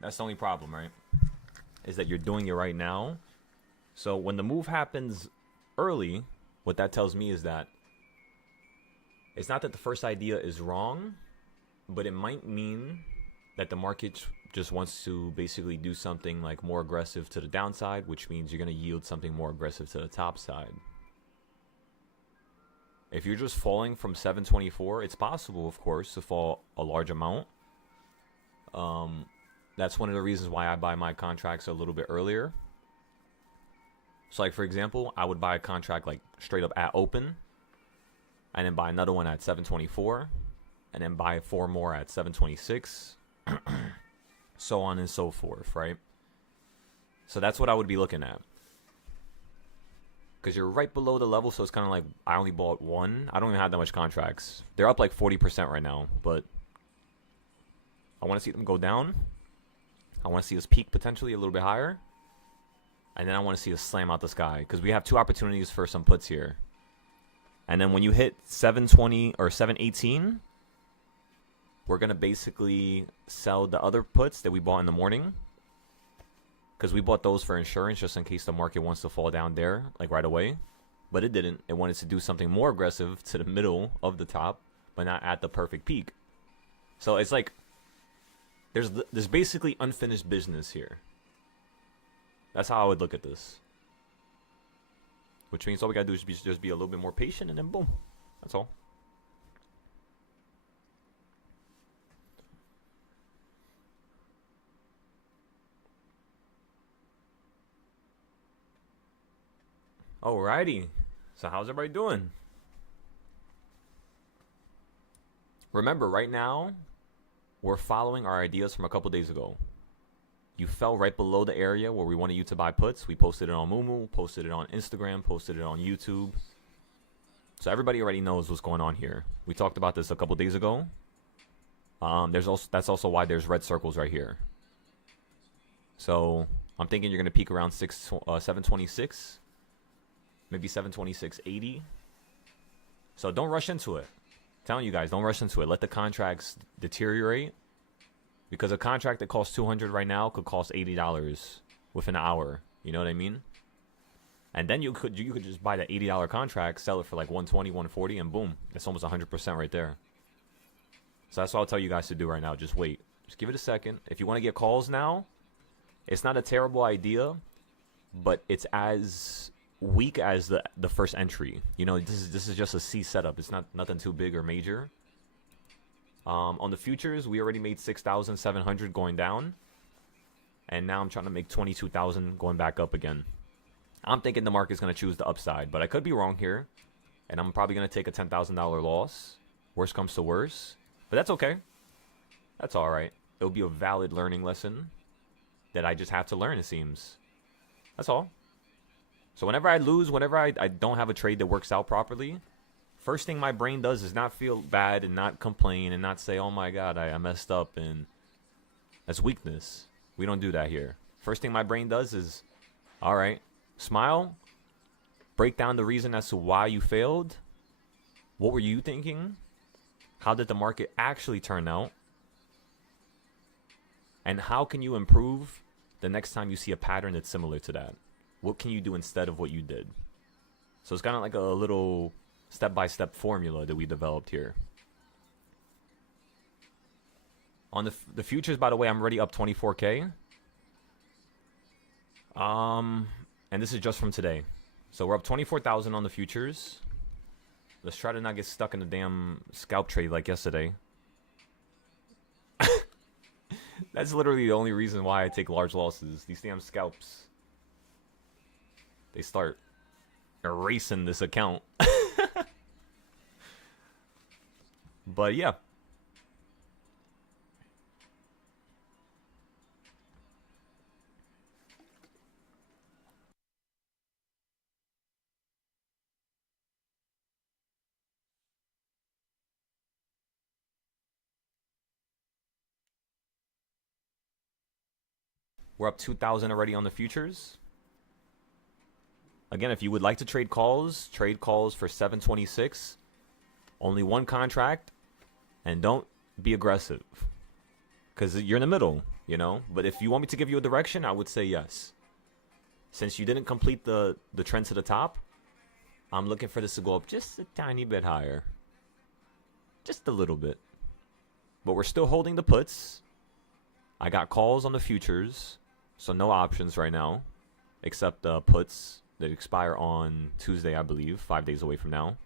That's the only problem, right? Is that you're doing it right now. So when the move happens early, what that tells me is that it's not that the first idea is wrong, but it might mean that the market just wants to basically do something like more aggressive to the downside, which means you're going to yield something more aggressive to the top side. If you're just falling from 724, it's possible, of course, to fall a large amount. That's one of the reasons why I buy my contracts a little bit earlier. So, like, for example, I would buy a contract like straight up at open, and then buy another one at 724, and then buy 4 more at 726, so on and so forth, right? So that's what I would be looking at. Because you're right below the level, so it's kind of like I only bought 1. I don't even have that much contracts. They're up like 40% right now, but I want to see them go down. I want to see us peak potentially a little bit higher. And then I want to see us slam out the sky. Because we have 2 opportunities for some puts here. And then when you hit 720 or 718, we're going to basically sell the other puts that we bought in the morning. Because we bought those for insurance just in case the market wants to fall down there, like right away. But it didn't. It wanted to do something more aggressive to the middle of the top, but not at the perfect peak. So it's like there's basically unfinished business here. That's how I would look at this. Which means all we gotta do is just be a little bit more patient, and then boom. That's all. Alrighty. So how's everybody doing? Remember, right now, we're following our ideas from a couple days ago. You fell right below the area where we wanted you to buy puts. We posted it on Moomoo, posted it on Instagram, posted it on YouTube. So everybody already knows what's going on here. We talked about this a couple days ago. That's also why there's red circles right here. So I'm thinking you're gonna peak around 726, maybe 726.80. So don't rush into it. I'm telling you guys, don't rush into it. Let the contracts deteriorate. Because a contract that costs $200 right now could cost $80 within an hour. You know what I mean? And then you could just buy that $80 contract, sell it for like 120, 140, and boom, it's almost 100% right there. So that's what I'll tell you guys to do right now. Just wait. Just give it a second. If you want to get calls now, it's not a terrible idea, but it's as weak as the first entry. You know, this is just a C setup. It's not nothing too big or major. On the futures, we already made 6,700 going down. And now I'm trying to make 22,000 going back up again. I'm thinking the market's going to choose the upside. But I could be wrong here. And I'm probably going to take a $10,000 loss. Worst comes to worst. But that's okay. That's alright. It'll be a valid learning lesson that I just have to learn, it seems. That's all. So whenever I lose, whenever I don't have a trade that works out properly, first thing my brain does is not feel bad and not complain and not say, oh my god, I messed up, and that's weakness. We don't do that here. First thing my brain does is, alright, smile, break down the reason as to why you failed. What were you thinking? How did the market actually turn out? And how can you improve the next time you see a pattern that's similar to that? What can you do instead of what you did? So it's kind of like a little step-by-step formula that we developed here. On the futures, by the way, I'm already up 24K. And this is just from today. So we're up 24,000 on the futures. Let's try to not get stuck in the damn scalp trade like yesterday. That's literally the only reason why I take large losses. These damn scalps. They start erasing this account. But yeah. We're up 2,000 already on the futures. Again, if you would like to trade calls for 726. Only one contract. And don't be aggressive. because you're in the middle, you know. But if you want me to give you a direction, I would say yes. Since you didn't complete the trend to the top, I'm looking for this to go up just a tiny bit higher. Just a little bit. But we're still holding the puts. I got calls on the futures, so no options right now, except the puts that expire on Tuesday, I believe, 5 days away from now.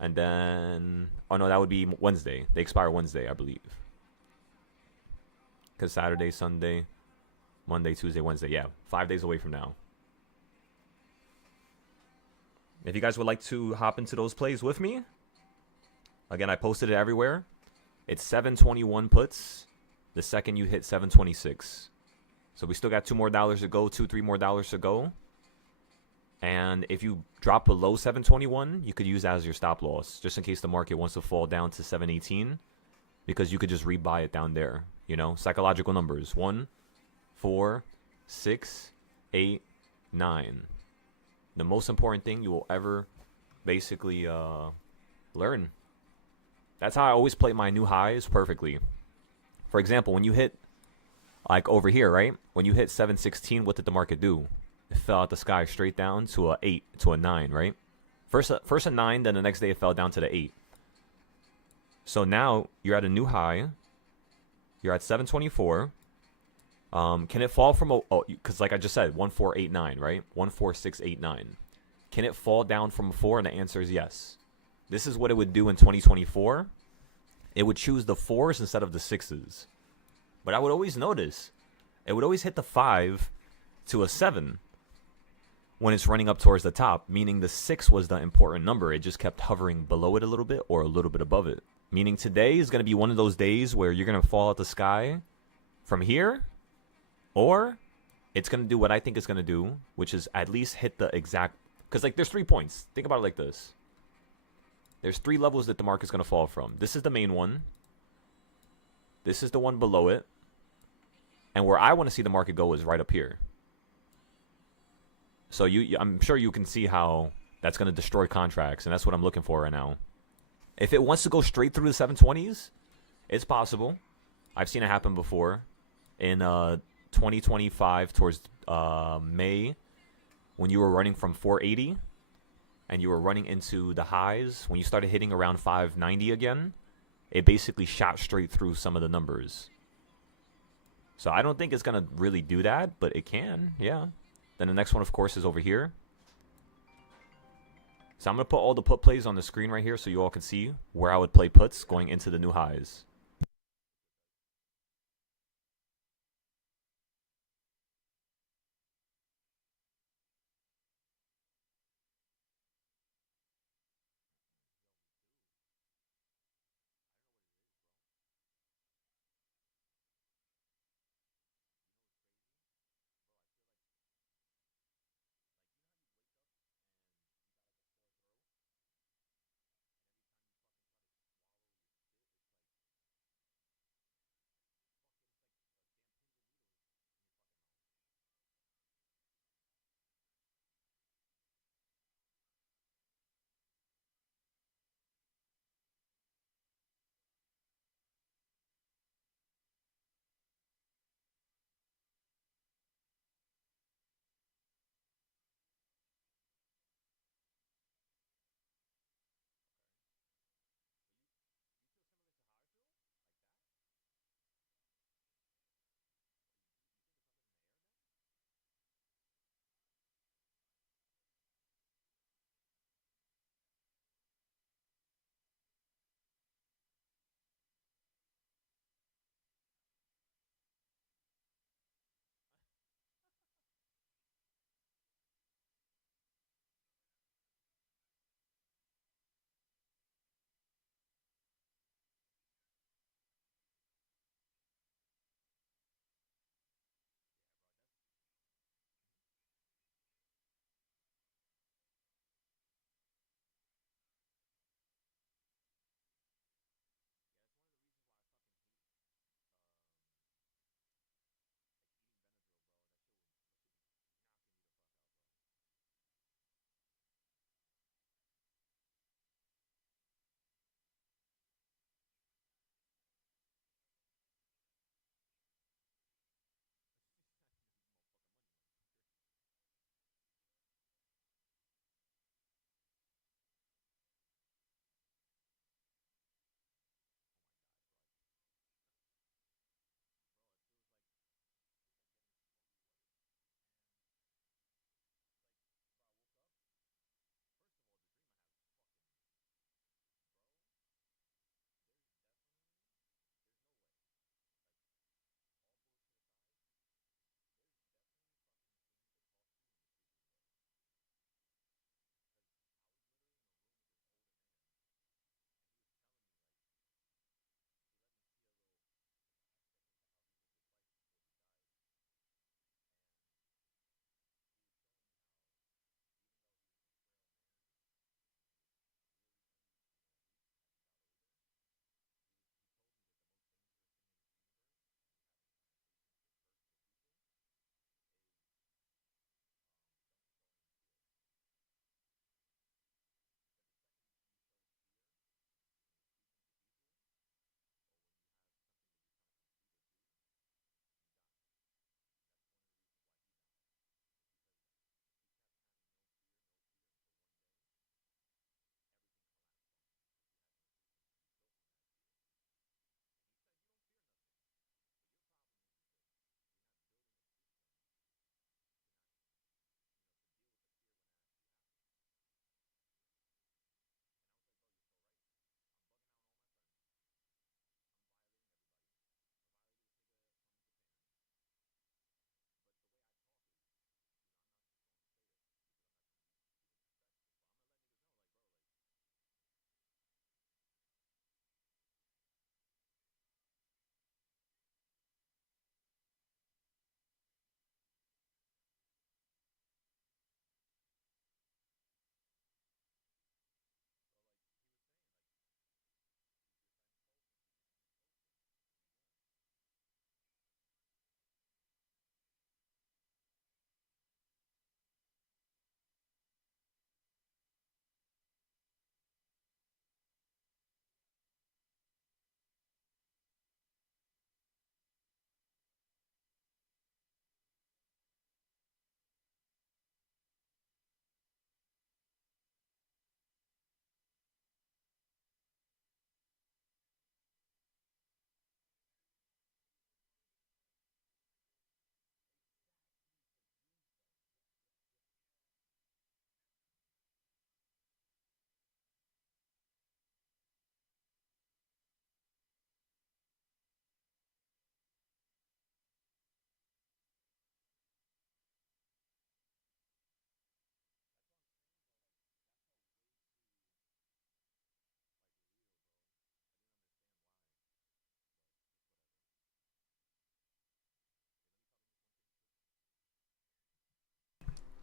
And then, oh no, that would be Wednesday. They expire Wednesday, I believe. Because Saturday, Sunday, Monday, Tuesday, Wednesday. Yeah, 5 days away from now. If you guys would like to hop into those plays with me, again, I posted it everywhere. It's 721 puts the second you hit 726. So we still got $2 more to go, $3 more to go. And if you drop below 721, you could use that as your stop loss, just in case the market wants to fall down to 718, because you could just rebuy it down there. You know, psychological numbers: 1, 4, 6, 8, 9. The most important thing you will ever basically learn. That's how I always play my new highs perfectly. For example, when you hit, like over here, right? When you hit 716, what did the market do? It fell out the sky straight down to a 8, to a 9, right? First a 9, then the next day it fell down to the 8. So now you're at a new high. You're at 724. Can it fall from because like I just said, 1489, right? 14689. Can it fall down from a 4? And the answer is yes. This is what it would do in 2024. It would choose the 4s instead of the 6s. But I would always notice it would always hit the 5 to a 7 when it's running up towards the top, meaning the 6 was the important number. It just kept hovering below it a little bit or a little bit above it. Meaning today is going to be one of those days where you're going to fall out the sky from here, or it's going to do what I think it's going to do, which is at least hit the exact, because like there's 3 points. Think about it like this. There's 3 levels that the market's going to fall from. This is the main one. This is the one below it. And where I want to see the market go is right up here. So I'm sure you can see how that's going to destroy contracts, and that's what I'm looking for right now. If it wants to go straight through the 720s, it's possible. I've seen it happen before. In 2025, towards May, when you were running from 480, and you were running into the highs, when you started hitting around 590 again, it basically shot straight through some of the numbers. So I don't think it's going to really do that, but it can, yeah. Then the next one, of course, is over here. So I'm going to put all the put plays on the screen right here so you all can see where I would play puts going into the new highs.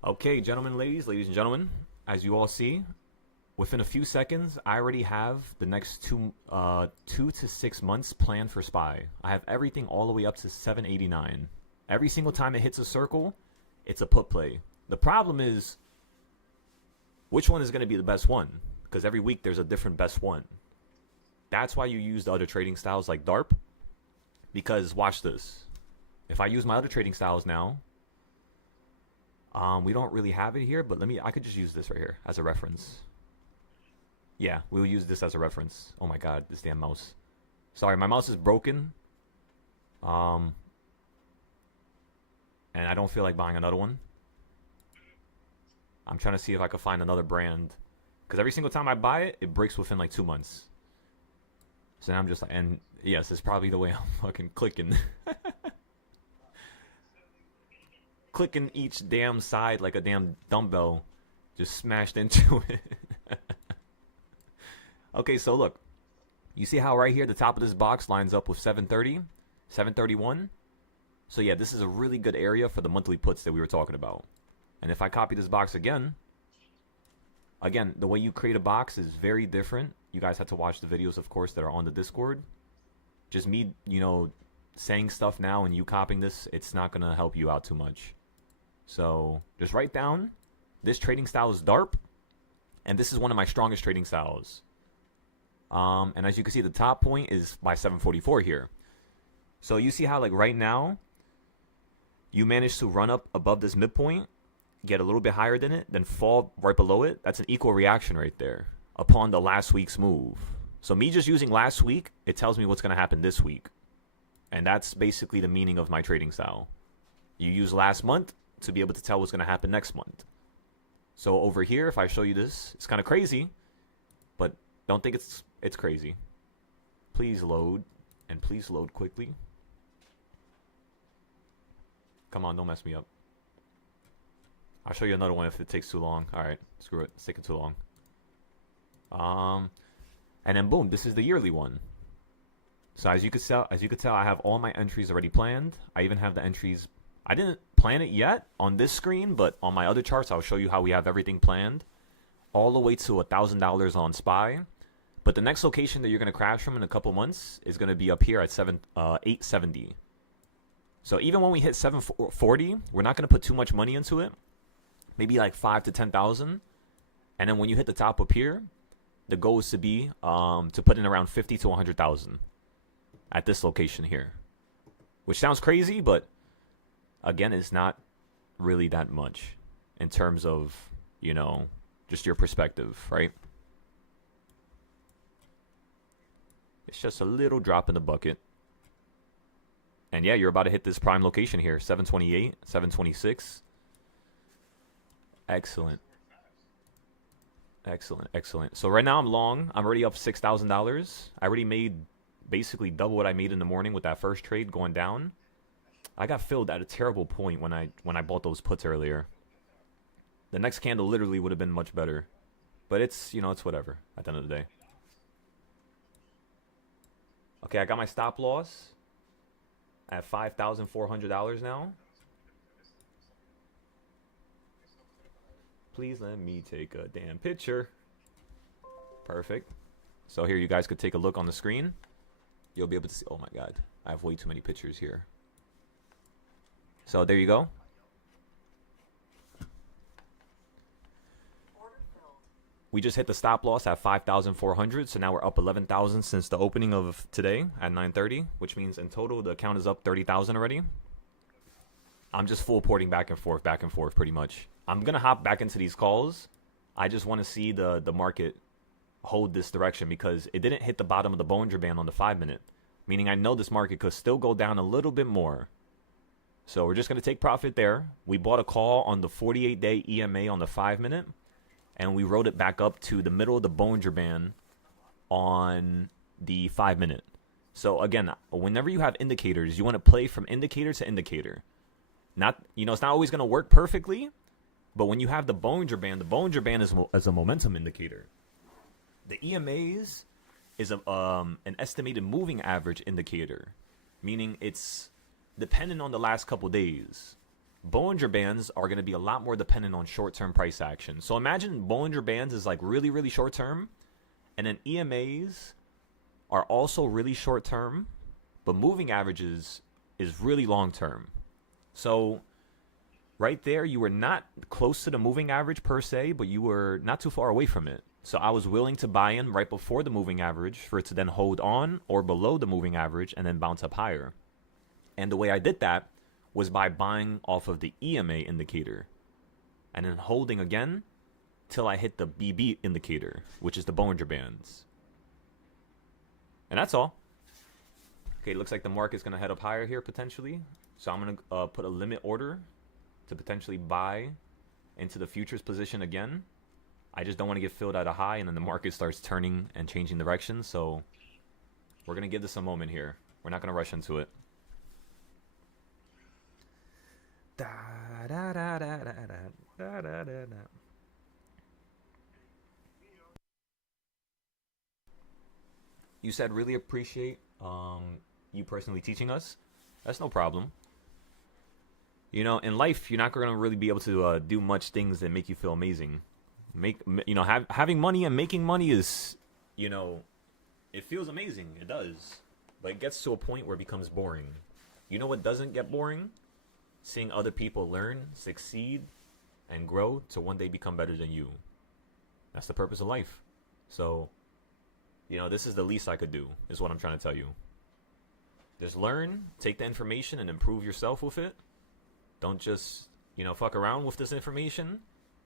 Okay, gentlemen, ladies and gentlemen, as you all see, within a few seconds, I already have the next 2 to 6 months planned for SPY. I have everything all the way up to 789. Every single time it hits a circle, it's a put play. The problem is, which one is going to be the best one? Because every week there's a different best one. That's why you use the other trading styles like DARP. Because watch this. If I use my other trading styles now, we don't really have it here, but I could just use this right here as a reference. Yeah, we'll use this as a reference. Oh my god, this damn mouse. Sorry, my mouse is broken. And I don't feel like buying another one. I'm trying to see if I could find another brand. Because every single time I buy it, it breaks within like 2 months. So now I'm just like, and yes, it's probably the way I'm fucking clicking. Clicking each damn side like a damn dumbbell. Just smashed into it. Okay, so look. You see how right here the top of this box lines up with 730, 731? So yeah, this is a really good area for the monthly puts that we were talking about. And if I copy this box again, the way you create a box is very different. You guys have to watch the videos, of course, that are on the Discord. Just me, saying stuff now and you copying this, it's not going to help you out too much. So just write down, this trading style is DARP, and this is one of my strongest trading styles. And as you can see, the top point is by 744 here. So you see how like right now, you managed to run up above this midpoint, get a little bit higher than it, then fall right below it. That's an equal reaction right there upon the last week's move. So me just using last week, it tells me what's going to happen this week. And that's basically the meaning of my trading style. You use last month to be able to tell what's going to happen next month. So over here, if I show you this, it's kind of crazy, but don't think it's crazy. Please load, and please load quickly. Come on, don't mess me up. I'll show you another one if it takes too long. All right, screw it. It's taking too long. And then boom, this is the yearly one. So as you could tell, I have all my entries already planned. I even have the entries. I didn't plan it yet on this screen, but on my other charts, I'll show you how we have everything planned, all the way to $1,000 on SPY. But the next location that you're gonna crash from in a couple months is gonna be up here at 870. So even when we hit 740, we're not gonna put too much money into it. Maybe like 5 to 10,000, and then when you hit the top up here, the goal is to be to put in around 50 to 100,000 at this location here, which sounds crazy, but again, it's not really that much in terms of just your perspective, right? It's just a little drop in the bucket, and yeah, you're about to hit this prime location here, 728, 726. Excellent. So right now I'm long. I'm already up $6,000. I already made basically double what I made in the morning with that first trade going down. I got filled at a terrible point when I bought those puts earlier. The next candle literally would have been much better. But it's whatever at the end of the day. Okay, I got my stop loss at $5,400 now. Please let me take a damn picture. Perfect. So here you guys could take a look on the screen. You'll be able to see. Oh my god, I have way too many pictures here. So there you go. We just hit the stop loss at 5,400, so now we're up 11,000 since the opening of today at 9:30, which means in total the account is up 30,000 already. I'm just full porting back and forth pretty much. I'm going to hop back into these calls. I just want to see the market hold this direction because it didn't hit the bottom of the Bollinger Band on the 5-minute, meaning I know this market could still go down a little bit more. So we're just going to take profit there. We bought a call on the 48-day EMA on the 5-minute, and we rode it back up to the middle of the Bollinger Band on the 5-minute. So again, whenever you have indicators, you want to play from indicator to indicator. Not, it's not always going to work perfectly, but when you have the Bollinger Band is a momentum indicator. The EMAs is an estimated moving average indicator, meaning it's dependent on the last couple days. Bollinger Bands are going to be a lot more dependent on short-term price action. So imagine Bollinger Bands is like really, really short-term, and then EMAs are also really short-term, but moving averages is really long-term. So right there, you were not close to the moving average per se, but you were not too far away from it. So I was willing to buy in right before the moving average for it to then hold on or below the moving average and then bounce up higher. And the way I did that was by buying off of the EMA indicator and then holding again till I hit the BB indicator, which is the Bollinger Bands. And that's all. Okay, it looks like the market's going to head up higher here potentially. So I'm going to put a limit order to potentially buy into the futures position again. I just don't want to get filled at a high and then the market starts turning and changing direction. So we're going to give this a moment here. We're not going to rush into it. Da, da, da, da, da, da, da, da, da. You said really appreciate you personally teaching us. That's no problem. You know, in life, you're not going to really be able to do much things that make you feel amazing. Having money and making money is, it feels amazing. It does. But it gets to a point where it becomes boring. You know what doesn't get boring? Seeing other people learn, succeed, and grow to one day become better than you. That's the purpose of life. So, this is the least I could do, is what I'm trying to tell you. Just learn, take the information, and improve yourself with it. Don't just, fuck around with this information,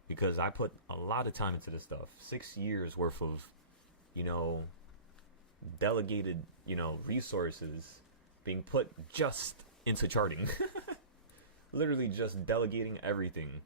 because I put a lot of time into this stuff. 6 years worth of, delegated, resources being put just into charting. Literally just delegating everything.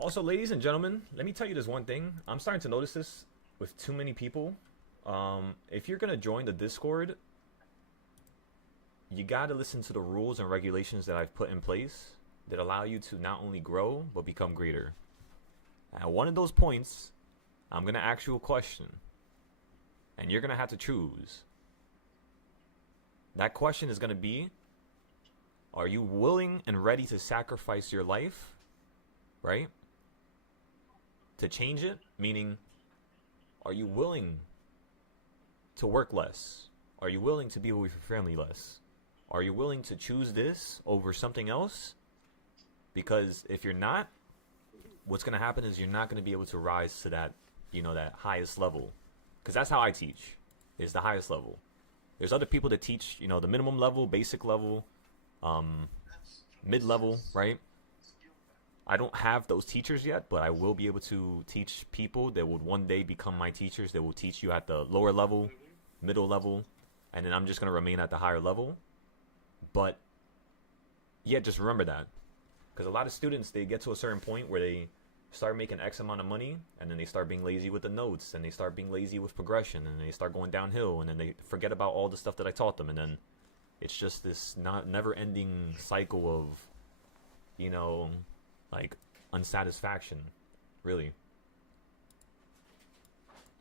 Also, ladies and gentlemen, let me tell you this one thing. I'm starting to notice this with too many people. If you're going to join the Discord, you got to listen to the rules and regulations that I've put in place that allow you to not only grow, but become greater. At one of those points, I'm going to ask you a question. And you're going to have to choose. That question is going to be, are you willing and ready to sacrifice your life, right? To change it, meaning, are you willing to work less? Are you willing to be with your family less? Are you willing to choose this over something else? Because if you're not, what's going to happen is you're not going to be able to rise to that, that highest level. Because that's how I teach, is the highest level. There's other people that teach, the minimum level, basic level, mid-level, right? I don't have those teachers yet, but I will be able to teach people that would one day become my teachers, that will teach you at the lower level, middle level, and then I'm just going to remain at the higher level. But, yeah, just remember that. Because a lot of students, they get to a certain point where they start making X amount of money, and then they start being lazy with the notes, and they start being lazy with progression, and they start going downhill, and then they forget about all the stuff that I taught them, and then it's just this never-ending cycle of, like unsatisfaction, really.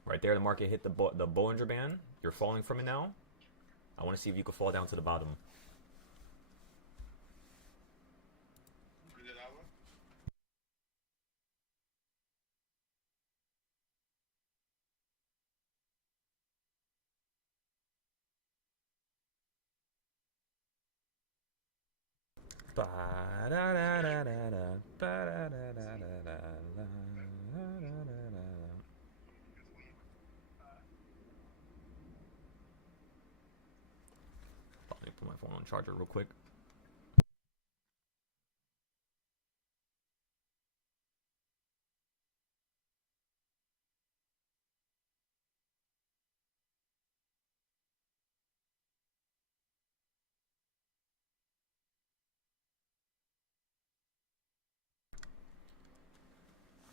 Right there, the market hit the Bollinger Band. You're falling from it now. I want to see if you can fall down to the bottom. Let me put my phone on charger real quick.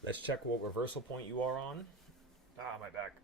Let's check what reversal point you are on. Ah, my back.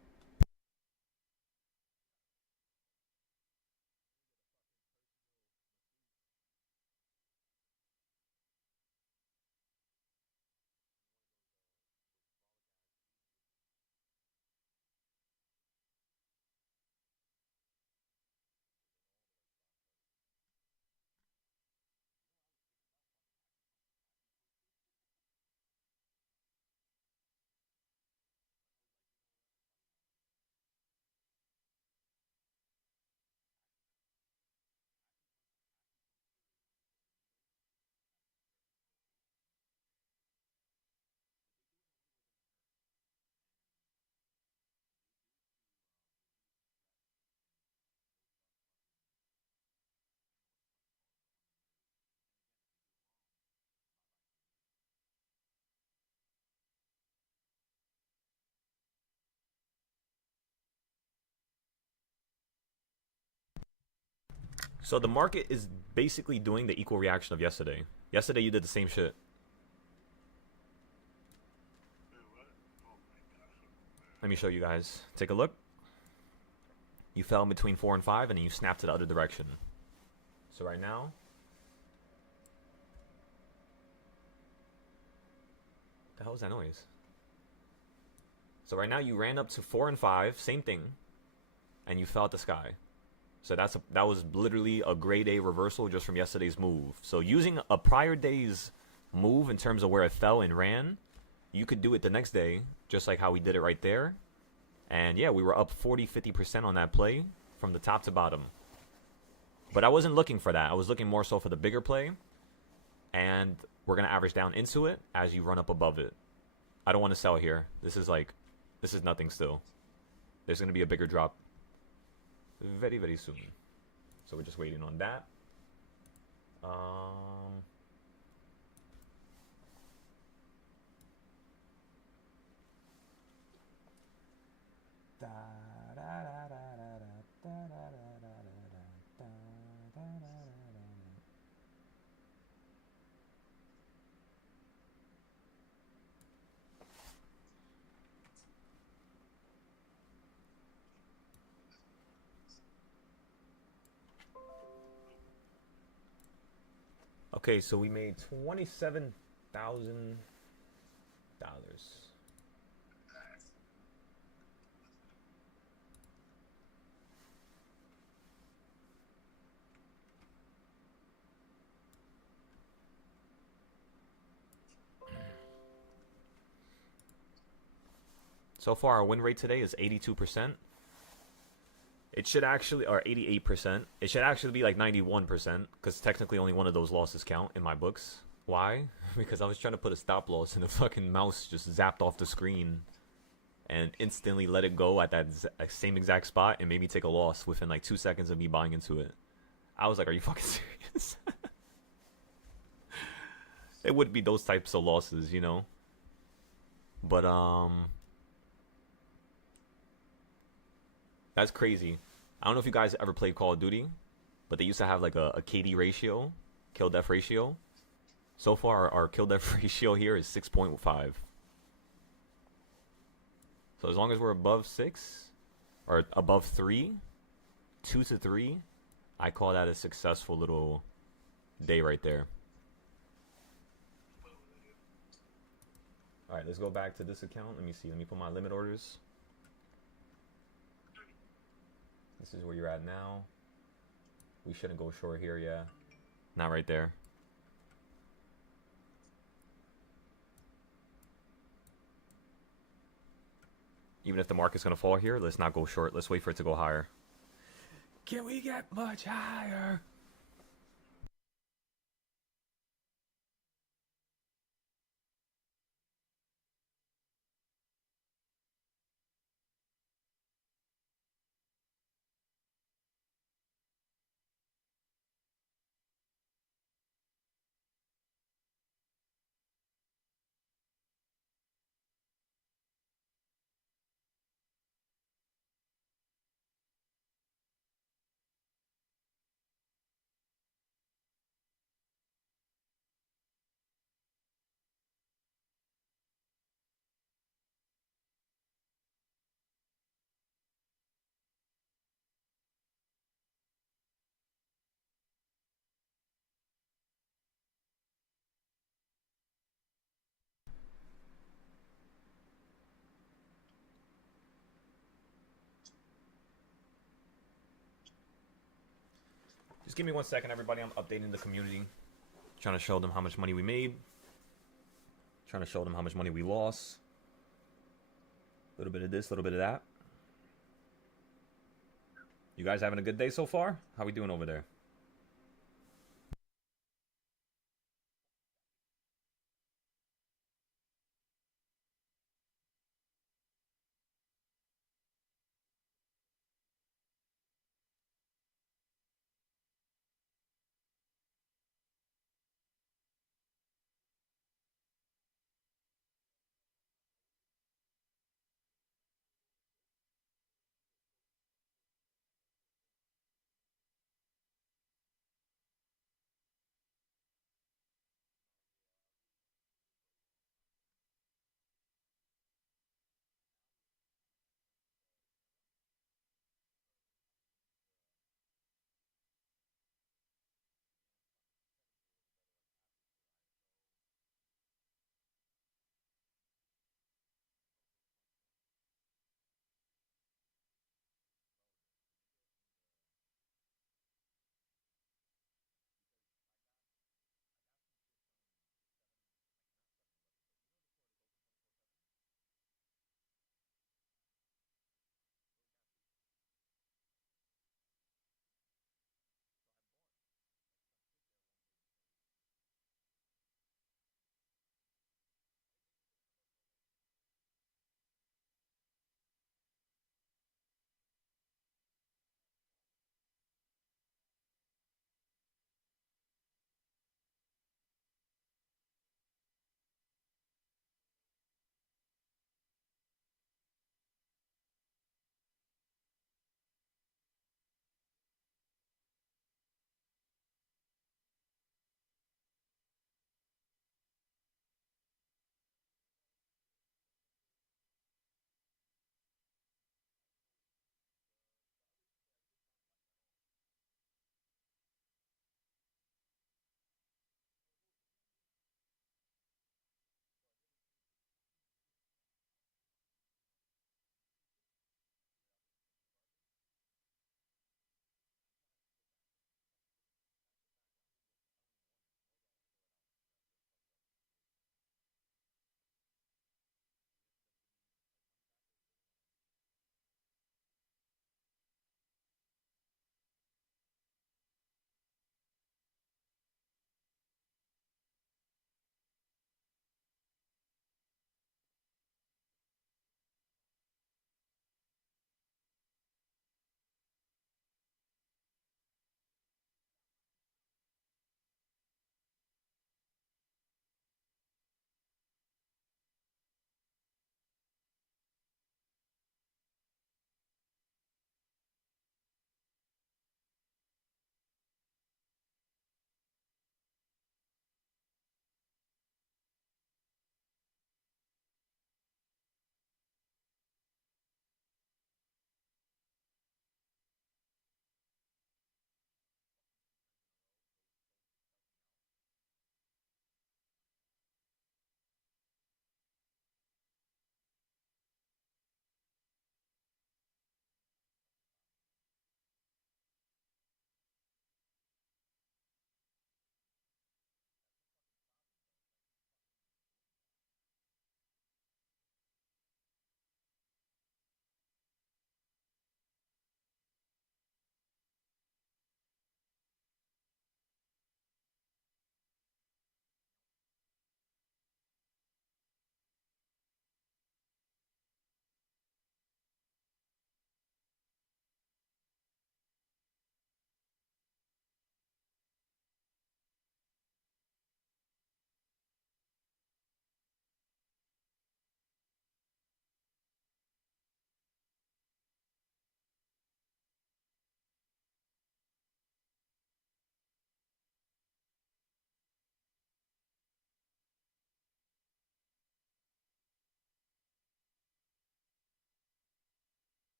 So the market is basically doing the equal reaction of yesterday. Yesterday you did the same shit. Let me show you guys. Take a look. You fell in between 4 and 5 and then you snapped to the other direction. So right now, what the hell is that noise? So right now you ran up to 4 and 5, same thing, and you fell at the sky. So that was literally a grade A reversal just from yesterday's move. So using a prior day's move in terms of where it fell and ran, you could do it the next day, just like how we did it right there. And yeah, we were up 40-50% on that play from the top to bottom. But I wasn't looking for that. I was looking more so for the bigger play. And we're going to average down into it as you run up above it. I don't want to sell here. This is nothing still. There's going to be a bigger drop very, very soon. So we're just waiting on that. Okay, so we made $27,000. So far, our win rate today is 82%. It should actually, or 88%. It should actually be like 91%, because technically only one of those losses count in my books. Why? Because I was trying to put a stop loss and the fucking mouse just zapped off the screen and instantly let it go at that same exact spot and made me take a loss within like 2 seconds of me buying into it. I was like, are you fucking serious? It would be those types of losses, you know? But, that's crazy. I don't know if you guys ever played Call of Duty, but they used to have like a KD ratio, kill death ratio. So far, our kill death ratio here is 6.5. So as long as we're above 6, or above 3, 2 to 3, I call that a successful little day right there. Alright, let's go back to this account. Let me see. Let me put my limit orders. This is where you're at now. We shouldn't go short here, yeah. Not right there. Even if the market's going to fall here, let's not go short. Let's wait for it to go higher. Can we get much higher? Just give me 1 second, everybody. I'm updating the community. Trying to show them how much money we made. Trying to show them how much money we lost. A little bit of this, a little bit of that. You guys having a good day so far? How we doing over there?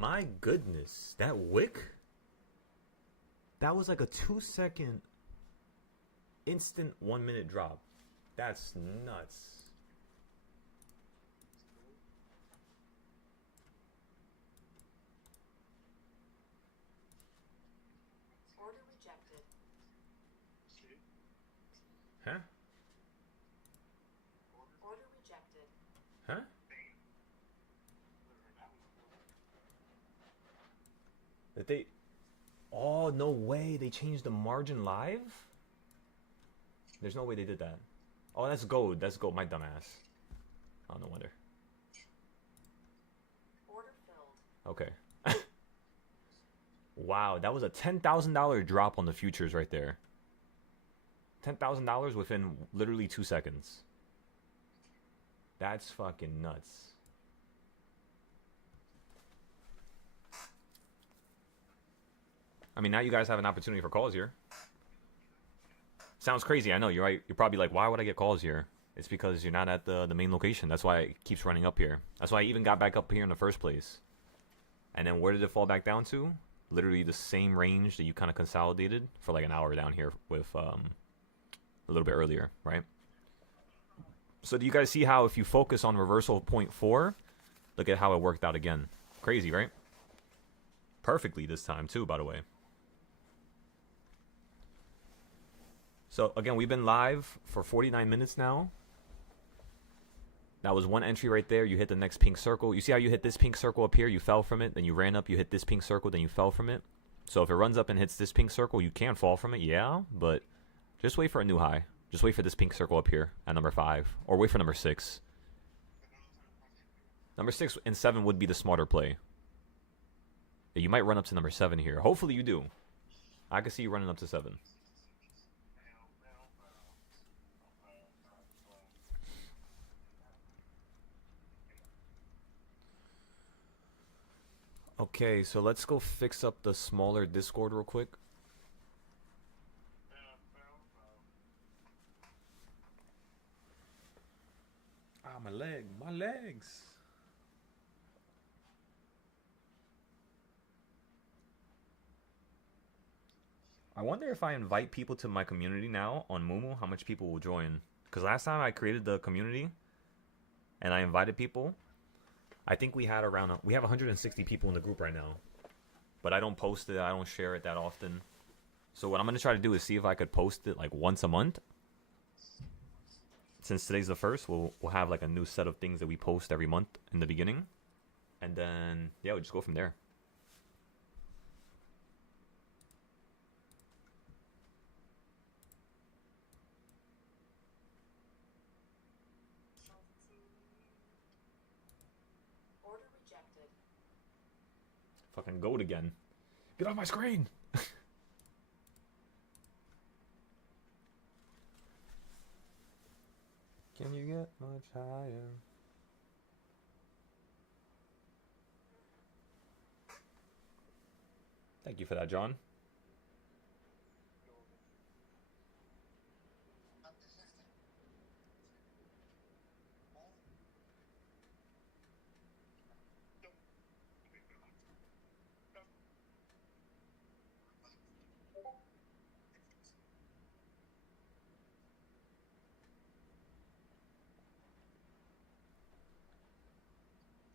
my goodness. That wick? That was like a 2-second instant 1 minute drop. That's nuts. Order rejected. Huh? Order rejected. Huh? That they... Oh, no way. They changed the margin live? There's no way they did that. Oh, that's gold. That's gold. My dumbass. Oh, no wonder. Order filled. Okay. Wow, that was a $10,000 drop on the futures right there. $10,000 within literally 2 seconds. That's fucking nuts. I mean, now you guys have an opportunity for calls here. Sounds crazy, I know. You're right. You're probably like, why would I get calls here? It's because you're not at the main location. That's why it keeps running up here. That's why I even got back up here in the first place. And then where did it fall back down to? Literally the same range that you kind of consolidated for like an hour down here with a little bit earlier, right? So do you guys see how if you focus on reversal of 0.4, look at how it worked out again. Crazy, right? Perfectly this time too, by the way. So again, we've been live for 49 minutes now. That was one entry right there. You hit the next pink circle. You see how you hit this pink circle up here? You fell from it. Then you ran up. You hit this pink circle. Then you fell from it. So if it runs up and hits this pink circle, you can fall from it. Yeah, but just wait for a new high. Just wait for this pink circle up here at number 5. Or wait for number 6. Number 6 and 7 would be the smarter play. You might run up to number 7 here. Hopefully you do. I can see you running up to 7. Okay, so let's go fix up the smaller Discord real quick. Ah, my legs. I wonder if I invite people to my community now on Moomoo, how much people will join. Because last time I created the community and I invited people, I think we have 160 people in the group right now. But I don't post it, I don't share it that often. So what I'm going to try to do is see if I could post it like once a month. Since today's the 1st, we'll have like a new set of things that we post every month in the beginning. And then, yeah, we'll just go from there. Order rejected. Fucking goat again. Get off my screen! Can you get much higher? Thank you for that, John.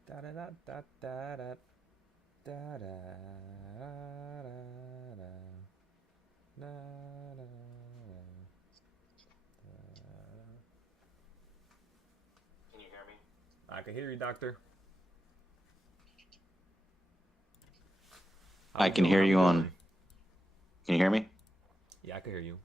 Da da da da da da da da da da. Can you hear me? I can hear you, doctor. I can hear you on. Can you hear me? Yeah, I can hear you.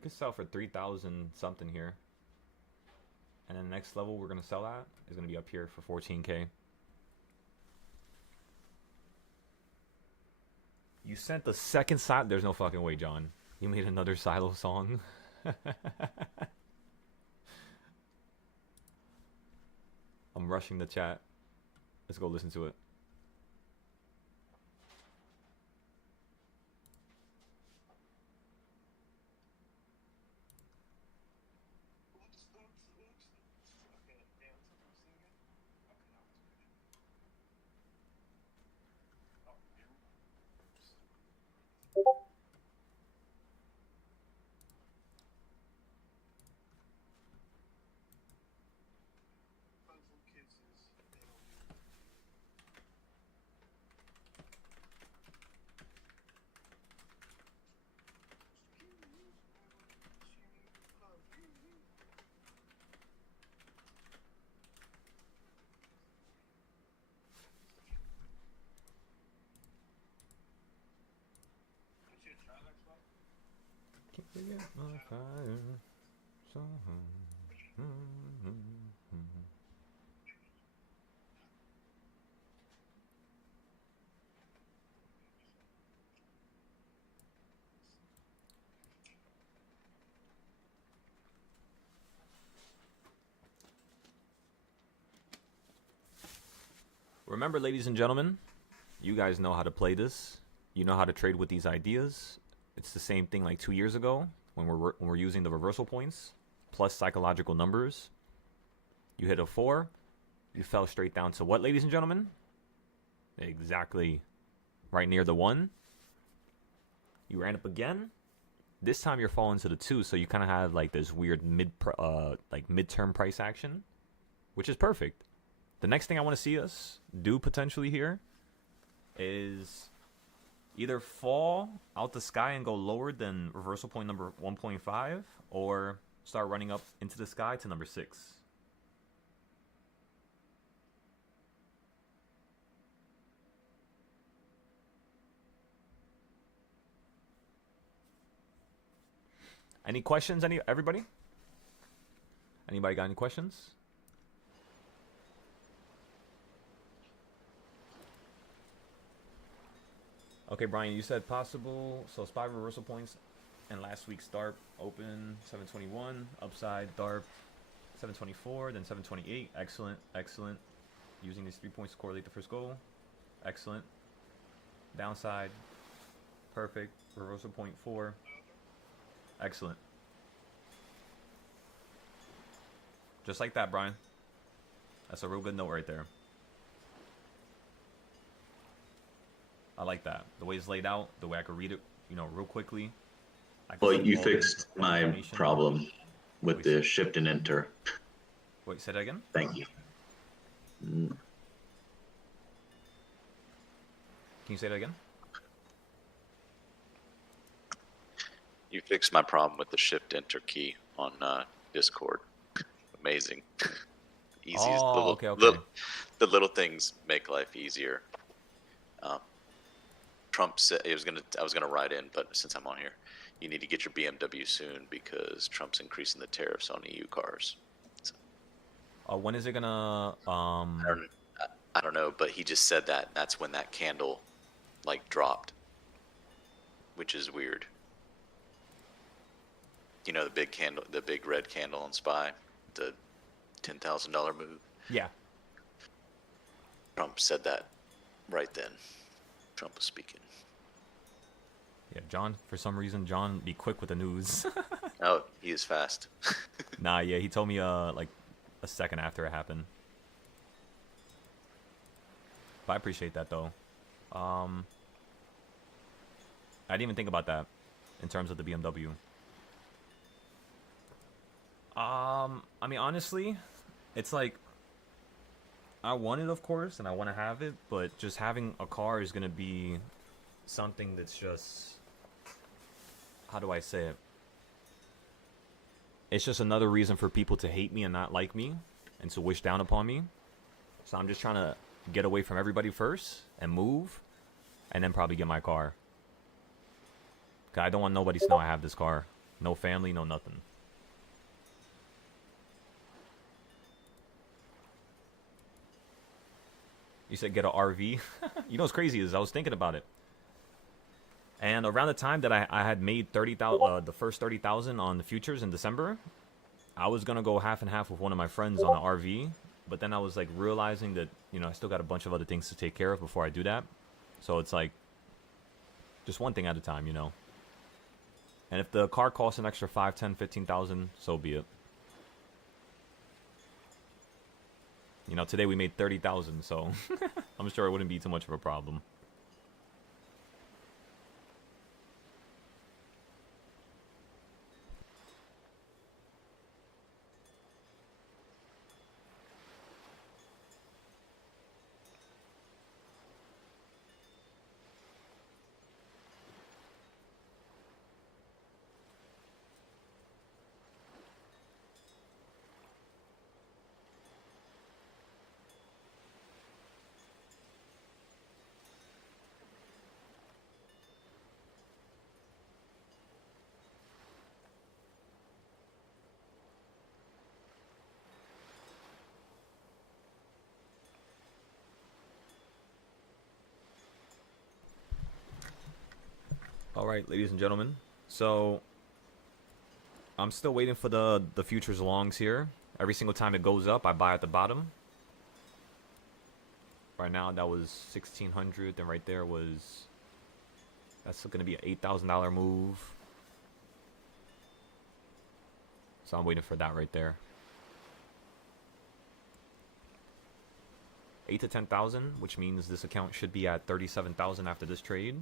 we could sell for 3,000 something here. And then the next level we're gonna sell at is gonna be up here for 14K. You sent the second silo. There's no fucking way, John. You made another silo song. I'm rushing the chat. Let's go listen to it. Remember, ladies and gentlemen, you guys know how to play this. You know how to trade with these ideas. It's the same thing like 2 years ago when we're using the reversal points plus psychological numbers. You hit a 4, you fell straight down to what, ladies and gentlemen? Exactly right near the 1. You ran up again. This time you're falling to the 2, so you kind of have like this weird midterm price action, which is perfect. The next thing I want to see us do potentially here is either fall out the sky and go lower than reversal point number 1.5 or start running up into the sky to number 6. Any questions? Everybody? Anybody got any questions? Okay, Brian, you said possible. So SPY reversal points and last week's DARP open 721, upside DARP 724, then 728. Excellent, excellent. Using these 3 points to correlate the first goal. Excellent. Downside, perfect. Reversal point 4. Excellent. Just like that, Brian. That's a real good note right there. I like that. The way it's laid out, the way I could read it, real quickly. Well, you fixed my problem with the shift and enter. Wait, say that again? Thank you. Can you say that again? You fixed my problem with the shift enter key on Discord. Amazing. Easiest. Oh, okay. The little things make life easier. Trump said I was gonna write in, but since I'm on here, you need to get your BMW soon because Trump's increasing the tariffs on EU cars. So, when is it gonna? I don't know, but he just said that. That's when that candle, dropped, which is weird. You know the big candle, the big red candle on SPY, the $10,000 move. Yeah. Trump said that right then. Trump was speaking. Yeah, John. For some reason, John be quick with the news. Oh, he is fast. Nah, yeah, he told me like a second after it happened. But I appreciate that though. I didn't even think about that in terms of the BMW. I mean, honestly, it's like I want it, of course, and I want to have it, but just having a car is gonna be something that's just, how do I say it? It's just another reason for people to hate me and not like me and to wish down upon me. So I'm just trying to get away from everybody first and move and then probably get my car. 'Cause I don't want nobody to know I have this car. No family, no nothing. You said get an RV. You know what's crazy is I was thinking about it. And around the time that I had made 30,000, the first 30,000 on the futures in December, I was gonna go half and half with one of my friends on an RV. But then I was like realizing that, you know, I still got a bunch of other things to take care of before I do that. So it's like just one thing at a time, you know. And if the car costs an extra 5, 10, 15,000, so be it. You know, today we made 30,000, so I'm sure it wouldn't be too much of a problem. All right, ladies and gentlemen. So I'm still waiting for the futures longs here. Every single time it goes up, I buy at the bottom. Right now, that was 1,600. Then right there was, that's going to be an $8,000 move. So I'm waiting for that right there. 8 to 10,000, which means this account should be at 37,000 after this trade.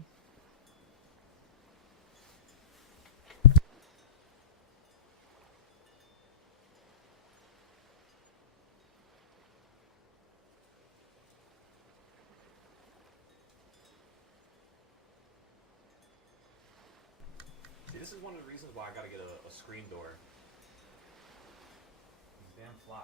See, this is one of the reasons why I gotta get a screen door. These damn flies.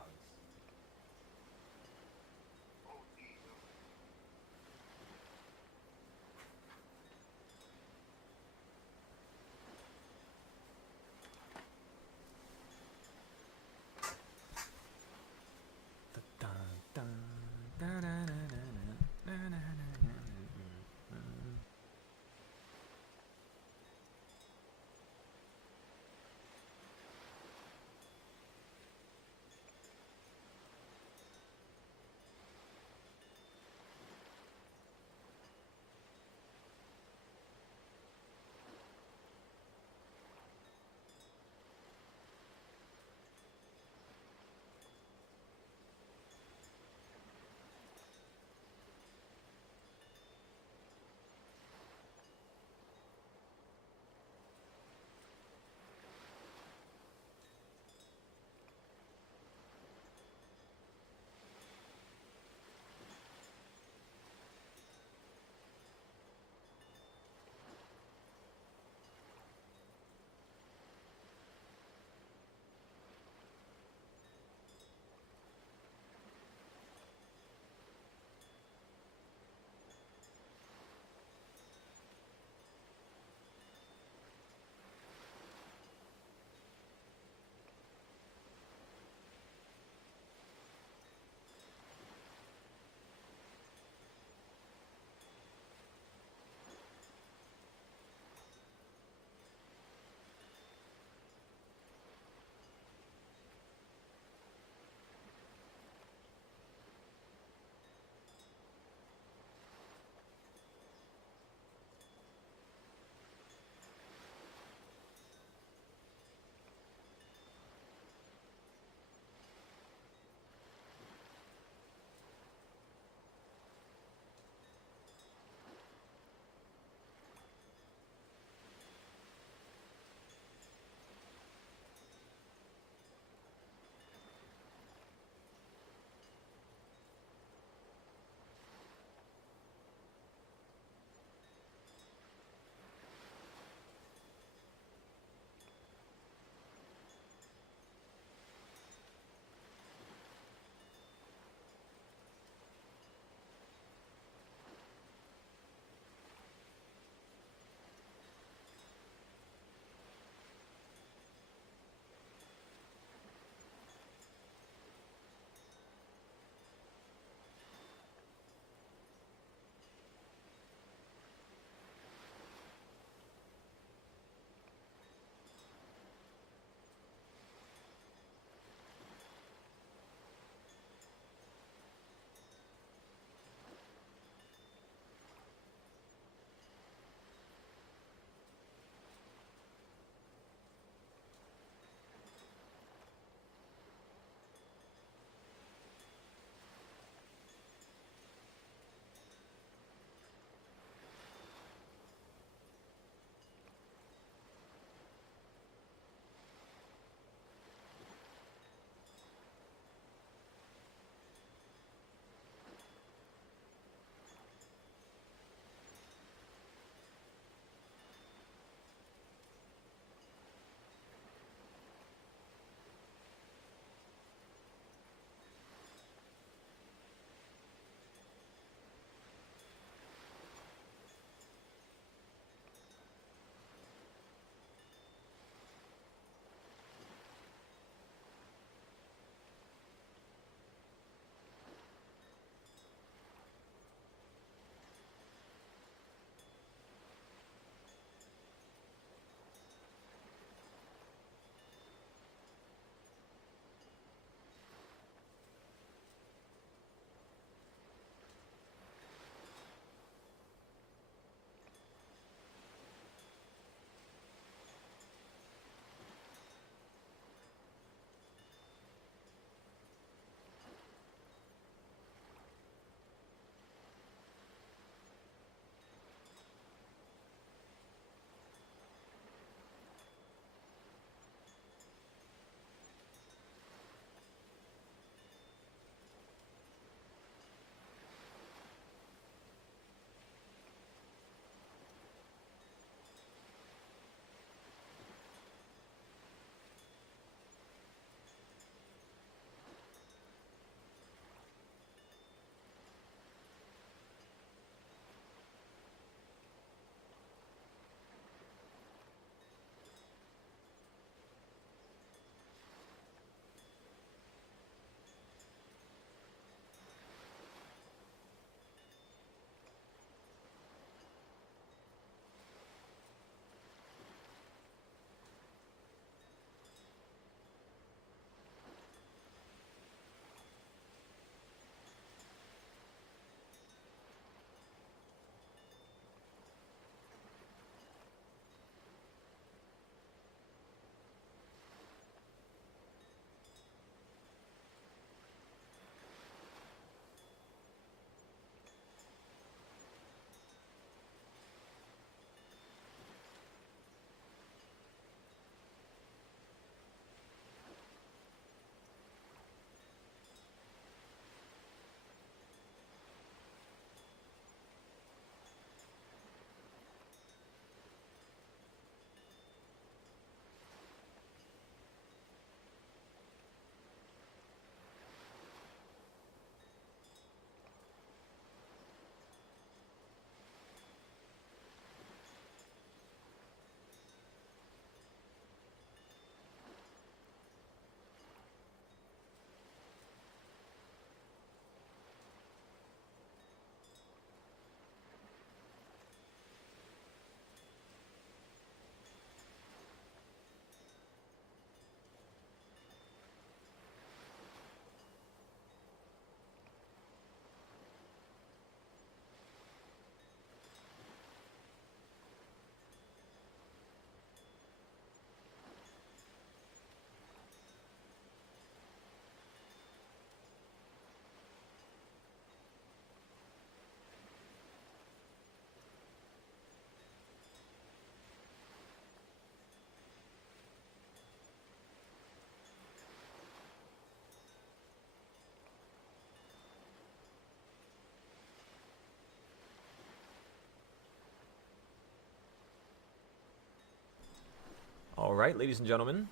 All right, ladies and gentlemen.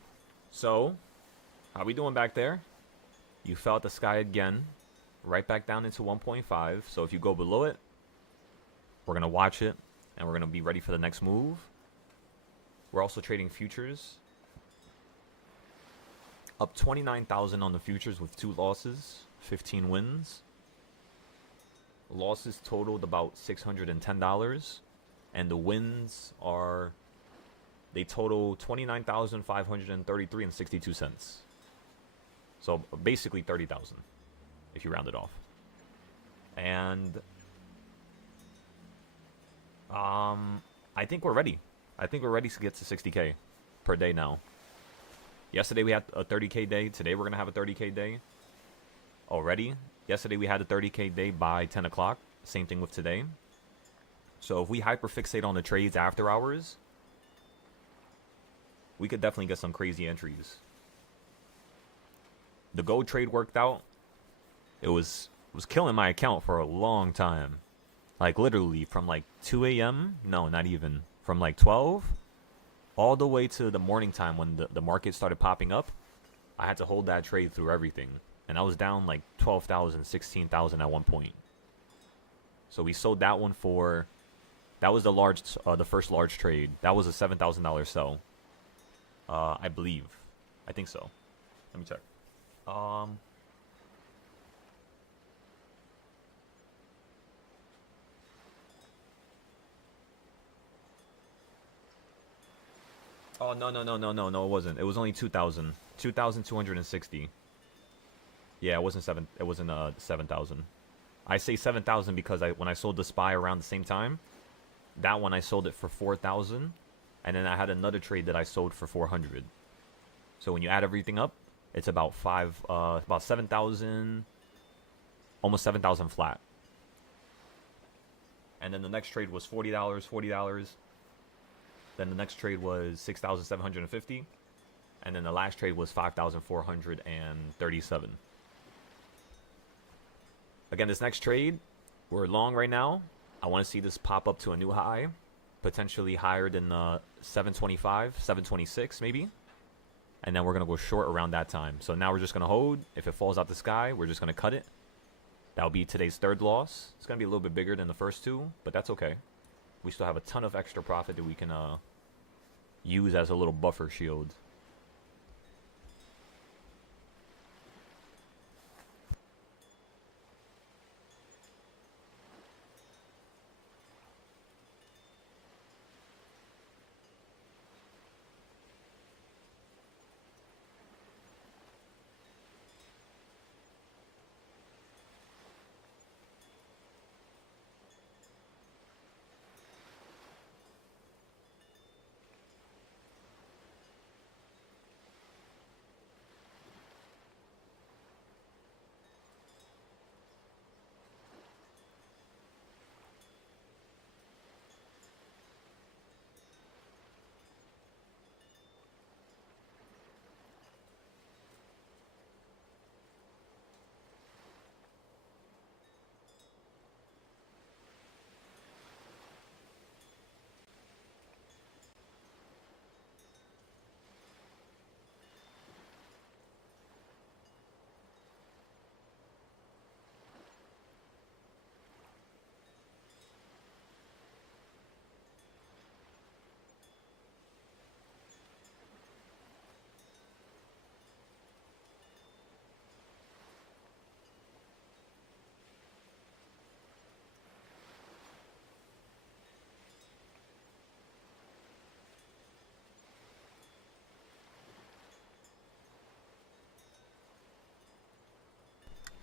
So, how we doing back there? You fell out the sky again, right back down into 1.5. So if you go below it, we're gonna watch it, and we're gonna be ready for the next move. We're also trading futures. Up 29,000 on the futures with 2 losses, 15 wins. Losses totaled about $610, and the wins are, they total 29,533 and 62 cents. So basically 30,000 if you round it off. And I think we're ready. I think we're ready to get to 60K per day now. Yesterday we had a 30K day. Today we're going to have a 30K day already. Yesterday we had a 30K day by 10 o'clock. Same thing with today. So if we hyperfixate on the trades after hours, we could definitely get some crazy entries. The gold trade worked out. It was killing my account for a long time. Like literally from like 2 a.m. No, not even. From like 12 all the way to the morning time when the market started popping up. I had to hold that trade through everything. And I was down like 12,000, 16,000 at one point. So we sold that one for, that was the first large trade. That was a $7,000 sell. I believe. I think so. Let me check. Oh, no, it wasn't. It was only 2,000. 2,260. Yeah, it wasn't 7,000. I say 7,000 because when I sold the SPY around the same time, that one I sold it for 4,000, and then I had another trade that I sold for 400. So when you add everything up, it's about 7,000, almost 7,000 flat. And then the next trade was $40. Then the next trade was 6,750, and then the last trade was 5,437. Again, this next trade, we're long right now. I want to see this pop up to a new high, potentially higher than 725, 726 maybe. And then we're going to go short around that time. So now we're just going to hold. If it falls out the sky, we're just going to cut it. That'll be today's third loss. It's going to be a little bit bigger than the first two, but that's okay. We still have a ton of extra profit that we can use as a little buffer shield.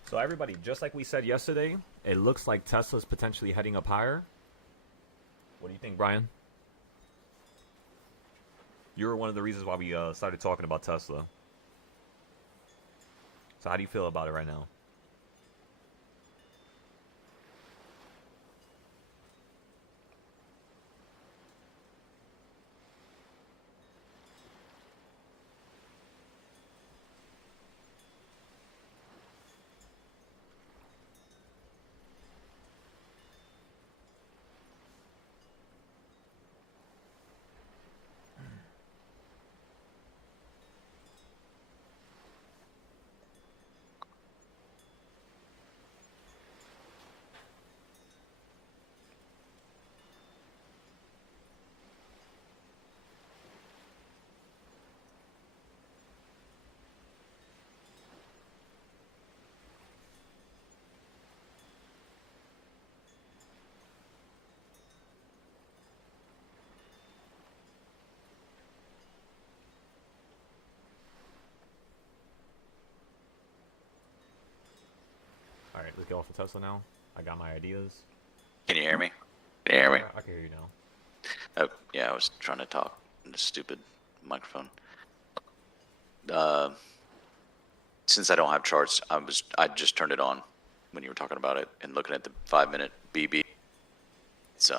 So everybody, just like we said yesterday, it looks like Tesla's potentially heading up higher. What do you think, Brian? You were one of the reasons why we started talking about Tesla. So how do you feel about it right now? Let's get off the Tesla now. I got my ideas. Can you hear me? Can you hear me? I can hear you now. Oh, yeah, I was trying to talk in the stupid microphone. Since I don't have charts, I just turned it on when you were talking about it and looking at the 5-minute BB. It's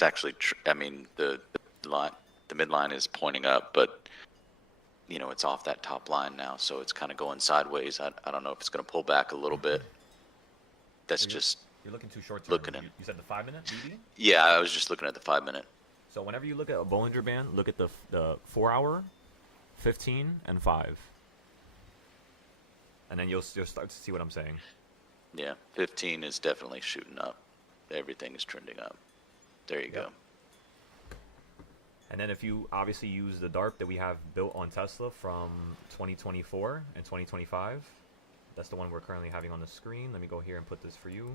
actually I mean the line, the midline is pointing up, but you know it's off that top line now, so it's kind of going sideways. I don't know if it's going to pull back a little bit. That's So just you're looking too short term. looking at. You said the 5-minute BB. Yeah, I was just looking at the 5-minute. So whenever you look at a Bollinger Band, look at the 4 hour, 15, and 5. And then you'll start to see what I'm saying. Yeah, 15 is definitely shooting up. Everything is trending up. There you go. And then if you obviously use the DARP that we have built on Tesla from 2024 and 2025, that's the one we're currently having on the screen. Let me go here and put this for you.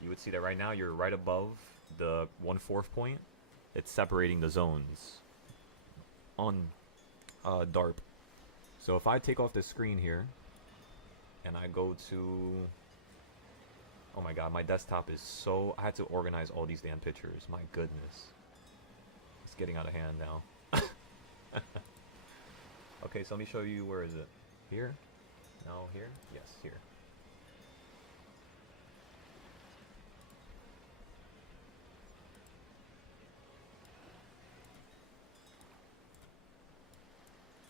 You would see that right now you're right above the 1/4 point. It's separating the zones on DARP. So if I take off this screen here and I go to, oh my god, my desktop is so, I had to organize all these damn pictures. My goodness. It's getting out of hand now. Okay, so let me show you, where is it? Here? No, here? Yes, here.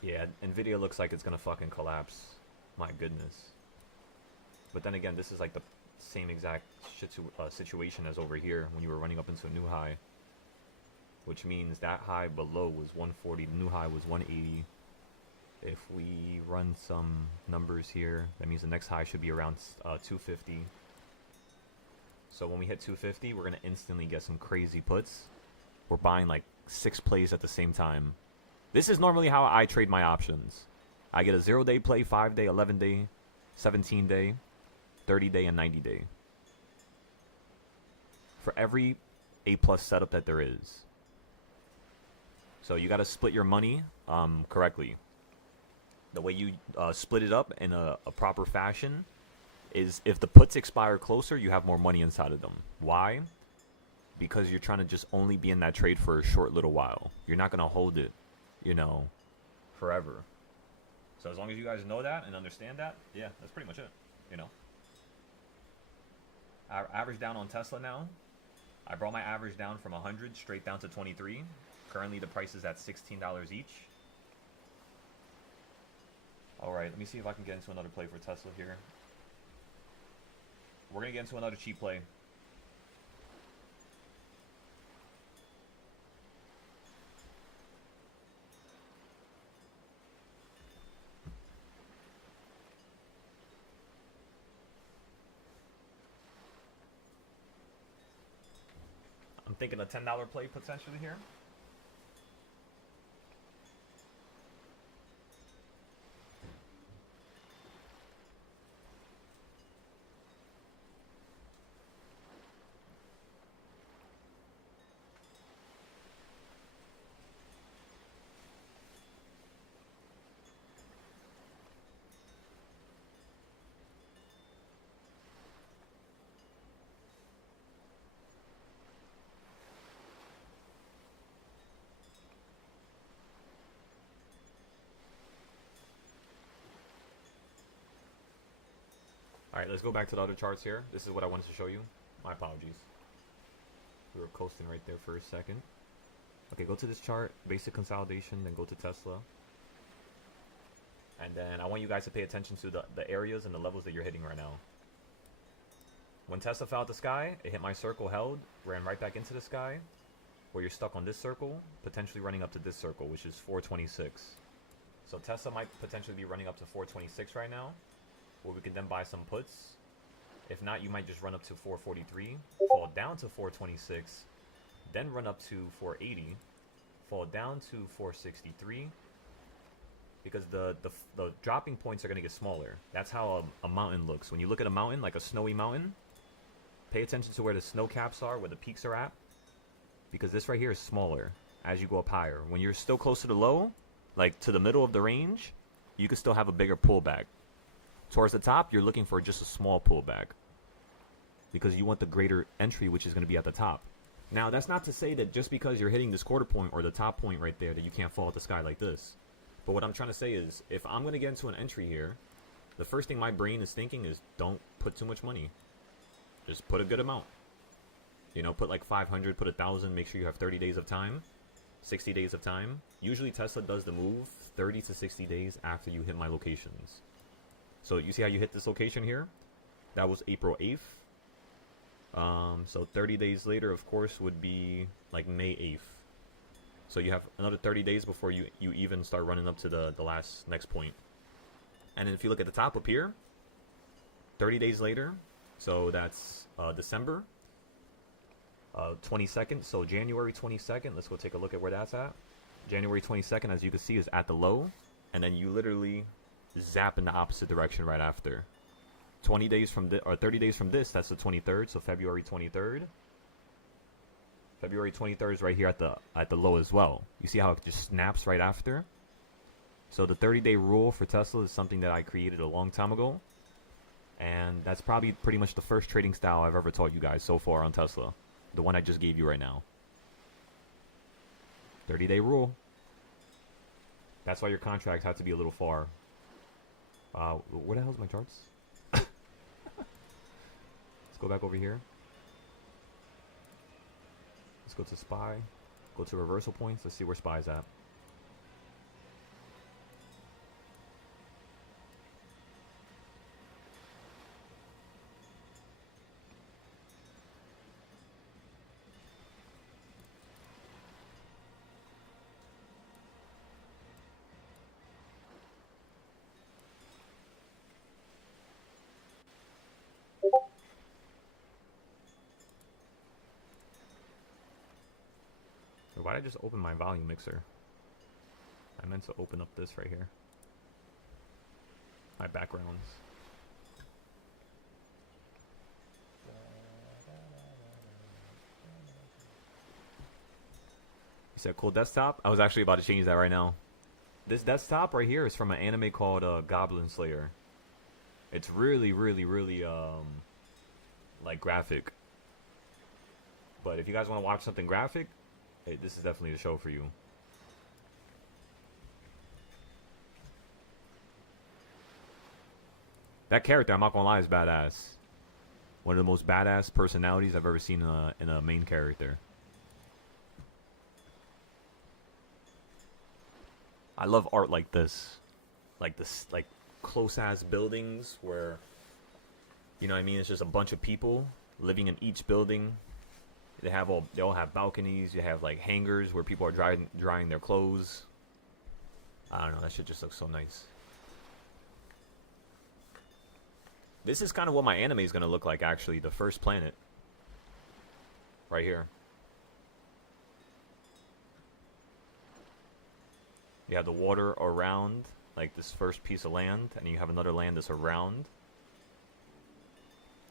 Yeah, Nvidia looks like it's gonna fucking collapse. My goodness. But then again, this is like the same exact situation as over here when you were running up into a new high. Which means that high below was 140, the new high was 180. If we run some numbers here, that means the next high should be around 250. So when we hit 250, we're gonna instantly get some crazy puts. We're buying like 6 plays at the same time. This is normally how I trade my options. I get a 0-day play, 5-day, 11-day, 17-day, 30-day, and 90-day. For every A+ setup that there is. So you got to split your money correctly. The way you split it up in a proper fashion is if the puts expire closer, you have more money inside of them. Why? Because you're trying to just only be in that trade for a short little while. You're not going to hold it, you know, forever. So as long as you guys know that and understand that, yeah, that's pretty much it, you know. Our average down on Tesla now. I brought my average down from 100 straight down to 23. Currently the price is at $16 each. Alright, let me see if I can get into another play for Tesla here. We're going to get into another cheap play. I'm thinking a $10 play potentially here. Alright, let's go back to the other charts here. This is what I wanted to show you. My apologies. We were coasting right there for a second. Okay, go to this chart, basic consolidation, then go to Tesla. And then I want you guys to pay attention to the areas and the levels that you're hitting right now. When Tesla fell out the sky, it hit my circle, held, ran right back into the sky, where you're stuck on this circle, potentially running up to this circle, which is 426. So Tesla might potentially be running up to 426 right now, where we can then buy some puts. If not, you might just run up to 443, fall down to 426, then run up to 480, fall down to 463, because the dropping points are going to get smaller. That's how a mountain looks. When you look at a mountain, like a snowy mountain, pay attention to where the snow caps are, where the peaks are at, because this right here is smaller as you go up higher. When you're still close to the low, like to the middle of the range, you can still have a bigger pullback. Towards the top, you're looking for just a small pullback because you want the greater entry, which is going to be at the top. Now, that's not to say that just because you're hitting this quarter point or the top point right there that you can't fall at the sky like this. But what I'm trying to say is, if I'm going to get into an entry here, the first thing my brain is thinking is don't put too much money. Just put a good amount. You know, put like 500, put 1,000, make sure you have 30 days of time, 60 days of time. Usually Tesla does the move 30 to 60 days after you hit my locations. So you see how you hit this location here? That was April 8th. So 30 days later, of course, would be like May 8th. So you have another 30 days before you even start running up to the next point. And then if you look at the top up here, 30 days later, so that's December 22nd. So January 22nd, let's go take a look at where that's at. January 22nd, as you can see, is at the low. And then you literally zap in the opposite direction right after. 20 days from or 30 days from this, that's the 23rd, so February 23rd. February 23rd is right here at the low as well. You see how it just snaps right after? So the 30-day rule for Tesla is something that I created a long time ago. And that's probably pretty much the first trading style I've ever taught you guys so far on Tesla. The one I just gave you right now. 30-day rule. That's why your contracts have to be a little far. Where the hell's my charts? Let's go back over here. Let's go to SPY. Go to reversal points. Let's see where SPY's at. Why did I just open my volume mixer? I meant to open up this right here. My backgrounds. You said cool desktop? I was actually about to change that right now. This desktop right here is from an anime called Goblin Slayer. It's really, really, really like graphic. But if you guys want to watch something graphic, hey, this is definitely the show for you. That character, I'm not gonna lie, is badass. One of the most badass personalities I've ever seen in a main character. I love art like this. Like close-ass buildings where, you know what I mean, it's just a bunch of people living in each building. They all have balconies. You have like hangars where people are drying their clothes. I don't know, that shit just looks so nice. This is kind of what my anime is gonna look like, actually. The first planet, right here. You have the water around, like this first piece of land, and you have another land that's around.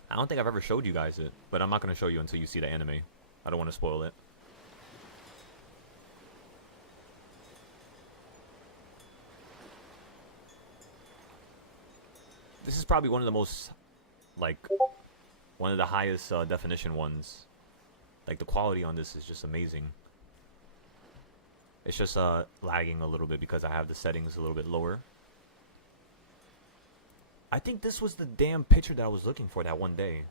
I don't think I've ever showed you guys it, but I'm not gonna show you until you see the anime. I don't want to spoil it. This is probably one of the most, like, one of the highest definition ones. Like, the quality on this is just amazing. It's just lagging a little bit because I have the settings a little bit lower. I think this was the damn picture that I was looking for that one day.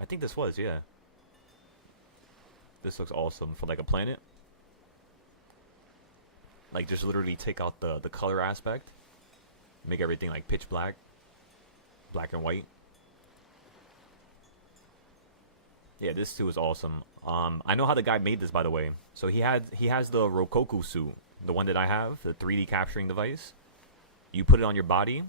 I think this was, yeah. This looks awesome for like a planet. Like just literally take out the color aspect. Make everything like pitch black. Black and white. Yeah, this too is awesome. I know how the guy made this, by the way. So he has the Rokoku suit. The one that I have, the 3D capturing device. You put it on your body.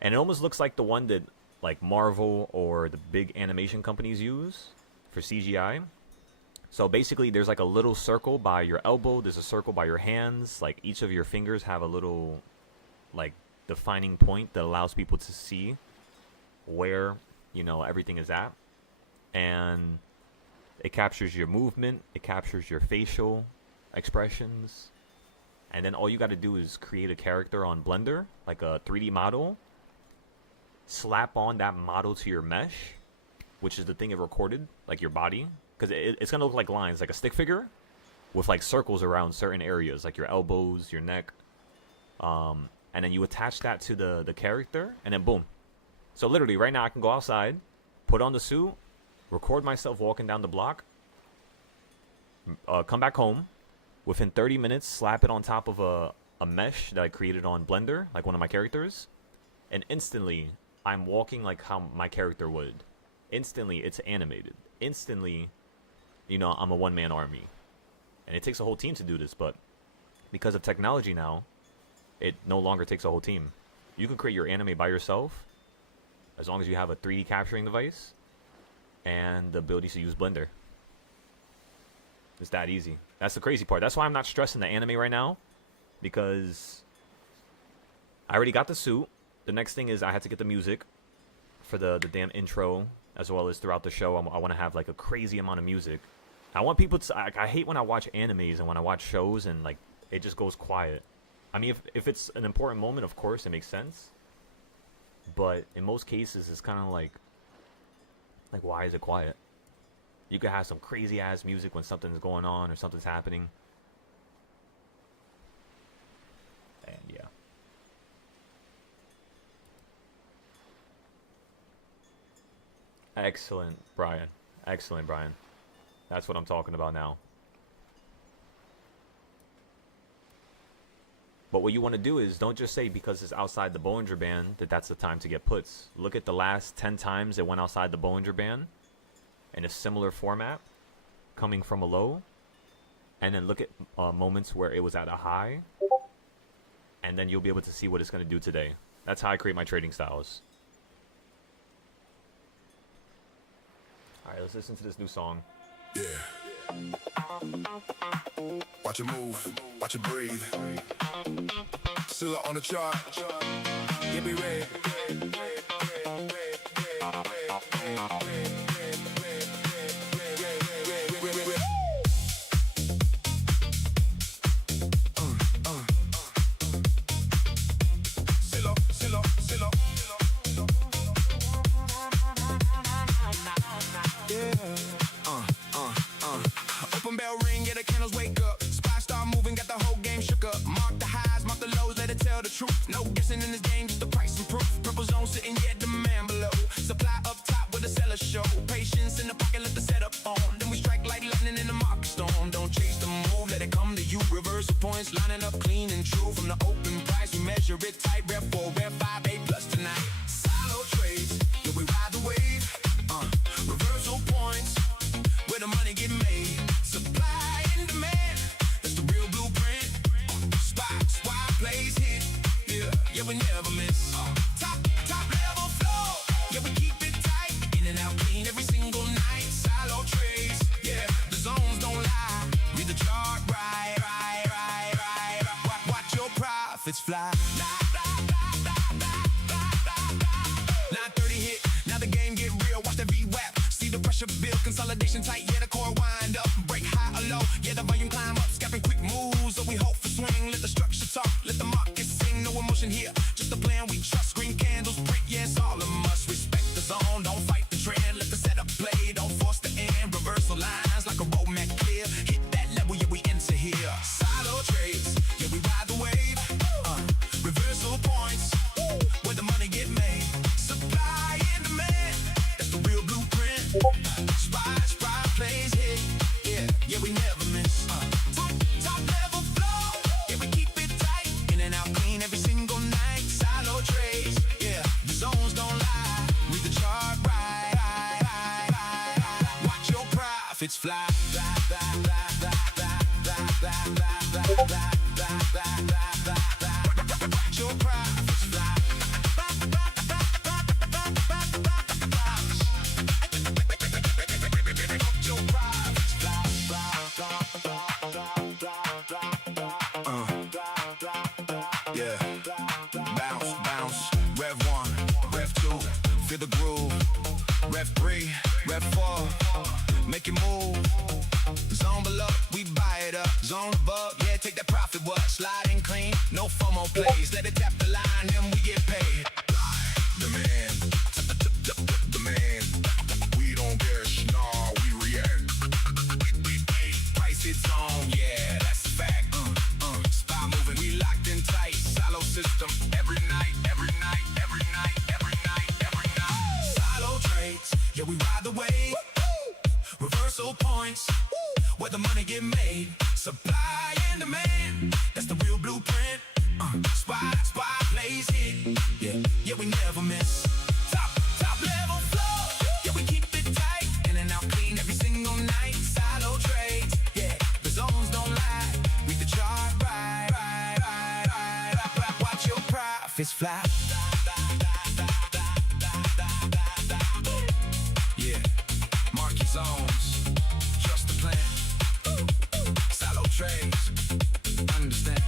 And it almost looks like the one that like Marvel or the big animation companies use for CGI. So basically there's like a little circle by your elbow, there's a circle by your hands, like each of your fingers have a little like defining point that allows people to see where, you know, everything is at. And it captures your movement, it captures your facial expressions. And then all you got to do is create a character on Blender, like a 3D model. Slap on that model to your mesh, which is the thing it recorded, like your body. Because it's going to look like lines, like a stick figure with like circles around certain areas, like your elbows, your neck. And then you attach that to the character, and then boom. So literally, right now I can go outside, put on the suit, record myself walking down the block, come back home. Within 30 minutes, slap it on top of a mesh that I created on Blender, like one of my characters. And instantly, I'm walking like how my character would. Instantly, it's animated. Instantly, you know, I'm a one-man army. And it takes a whole team to do this, but because of technology now, it no longer takes a whole team. You can create your anime by yourself, as long as you have a 3D capturing device and the ability to use Blender. It's that easy. That's the crazy part. That's why I'm not stressing the anime right now, because I already got the suit. The next thing is I had to get the music for the damn intro, as well as throughout the show. I want to have like a crazy amount of music. I want people to... I hate when I watch animes and when I watch shows and like it just goes quiet. I mean, if it's an important moment, of course, it makes sense. But in most cases, it's kind of like why is it quiet? You could have some crazy ass music when something's going on or something's happening. And yeah. Excellent, Brian. Excellent, Brian. That's what I'm talking about now. But what you want to do is don't just say because it's outside the Bollinger Band that that's the time to get puts. Look at the last 10 times it went outside the Bollinger Band in a similar format, coming from a low, and then look at moments where it was at a high, and then you'll be able to see what it's going to do today. That's how I create my trading styles. Alright, let's listen to this new song. Yeah. Watch it move, watch it breathe. Still on the chart. Yeah, be ready. Open bell ring, yeah, the candles wake up. Spy start moving, got the whole game shook up. Mark the highs, mark the lows, let it tell the truth. No guessing in this game, just the price and proof. Purple zone sitting, yeah, demand below. Supply up top with a seller show. Patience in the pocket, let the setup on. Then we strike like lightning in the market storm. Don't chase the move, let it come to you. Reversal points lining up clean and true. From the open price, we measure it tight. Rare 4, rare 5, A plus tonight. Silo trades, yeah, we ride the wave. Reversal points, where the money get made. Supply and demand, that's the real blueprint. Spots, wide plays hit, yeah, we never miss. Top level flow, yeah, we keep it tight. In and out clean every single night. Silo trades, yeah, the zones don't lie. Read the chart right. Watch your profits fly. 9:30 hit, now the game get real. Watch the VWAP, see the pressure build. Consolidation tight, yeah, the core wind up. Break high or low, yeah, the volume climb up. Scapping quick moves, so we hope for swing. Let the structure talk, let the market sing. No emotion here, just a plan we trust. Green candles, brick, yeah, it's all a must. Respect the zone, don't fight the trend. Let the setup play, don't force the end. Reversal lines like a road map clear. Hit that level, yeah, we enter here. Silo trades, yeah, we ride the wave. Reversal points, where the money get made. Supply and demand, that's the real blueprint. Spy plays hit, yeah, we never miss. Top level flow, yeah, we keep it tight. In and out clean every single night. Silo trades, yeah, the zones don't lie. Read the chart right. Watch your profits fly. Watch your profits fly. Yeah, bounce, rev 1, rev 2, feel the groove. Rep 3, rep 4, make it move. Zone below, we buy it up. Zone above, yeah, take that profit. What? Sliding clean, no FOMO plays. Let it tap the line, then we get paid. The man, the man. We don't dash, nah, we react. Price it's on, yeah, that's a fact. Spy moving, we locked in tight. Silo system, every night, every night, every night, every night, every night. Silo trades, yeah, we ride the wave. Reversal points, where the money get made. Supply and demand, that's the real blueprint. Spy plays hit, yeah, we never miss. Top level flow, yeah, we keep it tight. In and out clean every single night. Silo trades, yeah, the zones don't lie. Read the chart right. Watch your profits fly. Yeah, mark your zones, trust the plan. Silo trades, understand.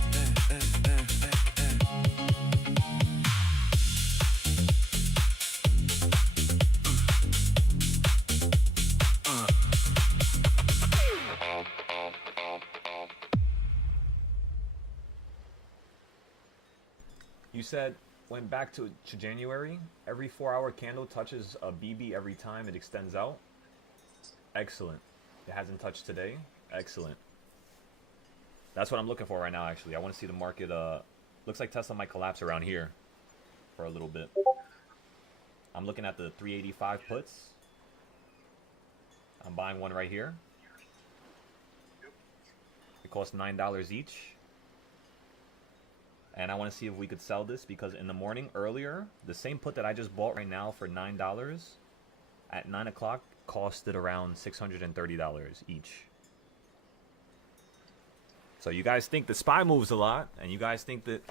You said went back to January. Every 4-hour candle touches a BB every time it extends out. Excellent. It hasn't touched today. Excellent. That's what I'm looking for right now, actually. I want to see the market. Looks like Tesla might collapse around here for a little bit. I'm looking at the 385 puts. I'm buying one right here. It costs $9 each. And I want to see if we could sell this, because in the morning earlier, the same put that I just bought right now for $9 at 9 o'clock costed around $630 each. So you guys think the SPY moves a lot, and you guys think that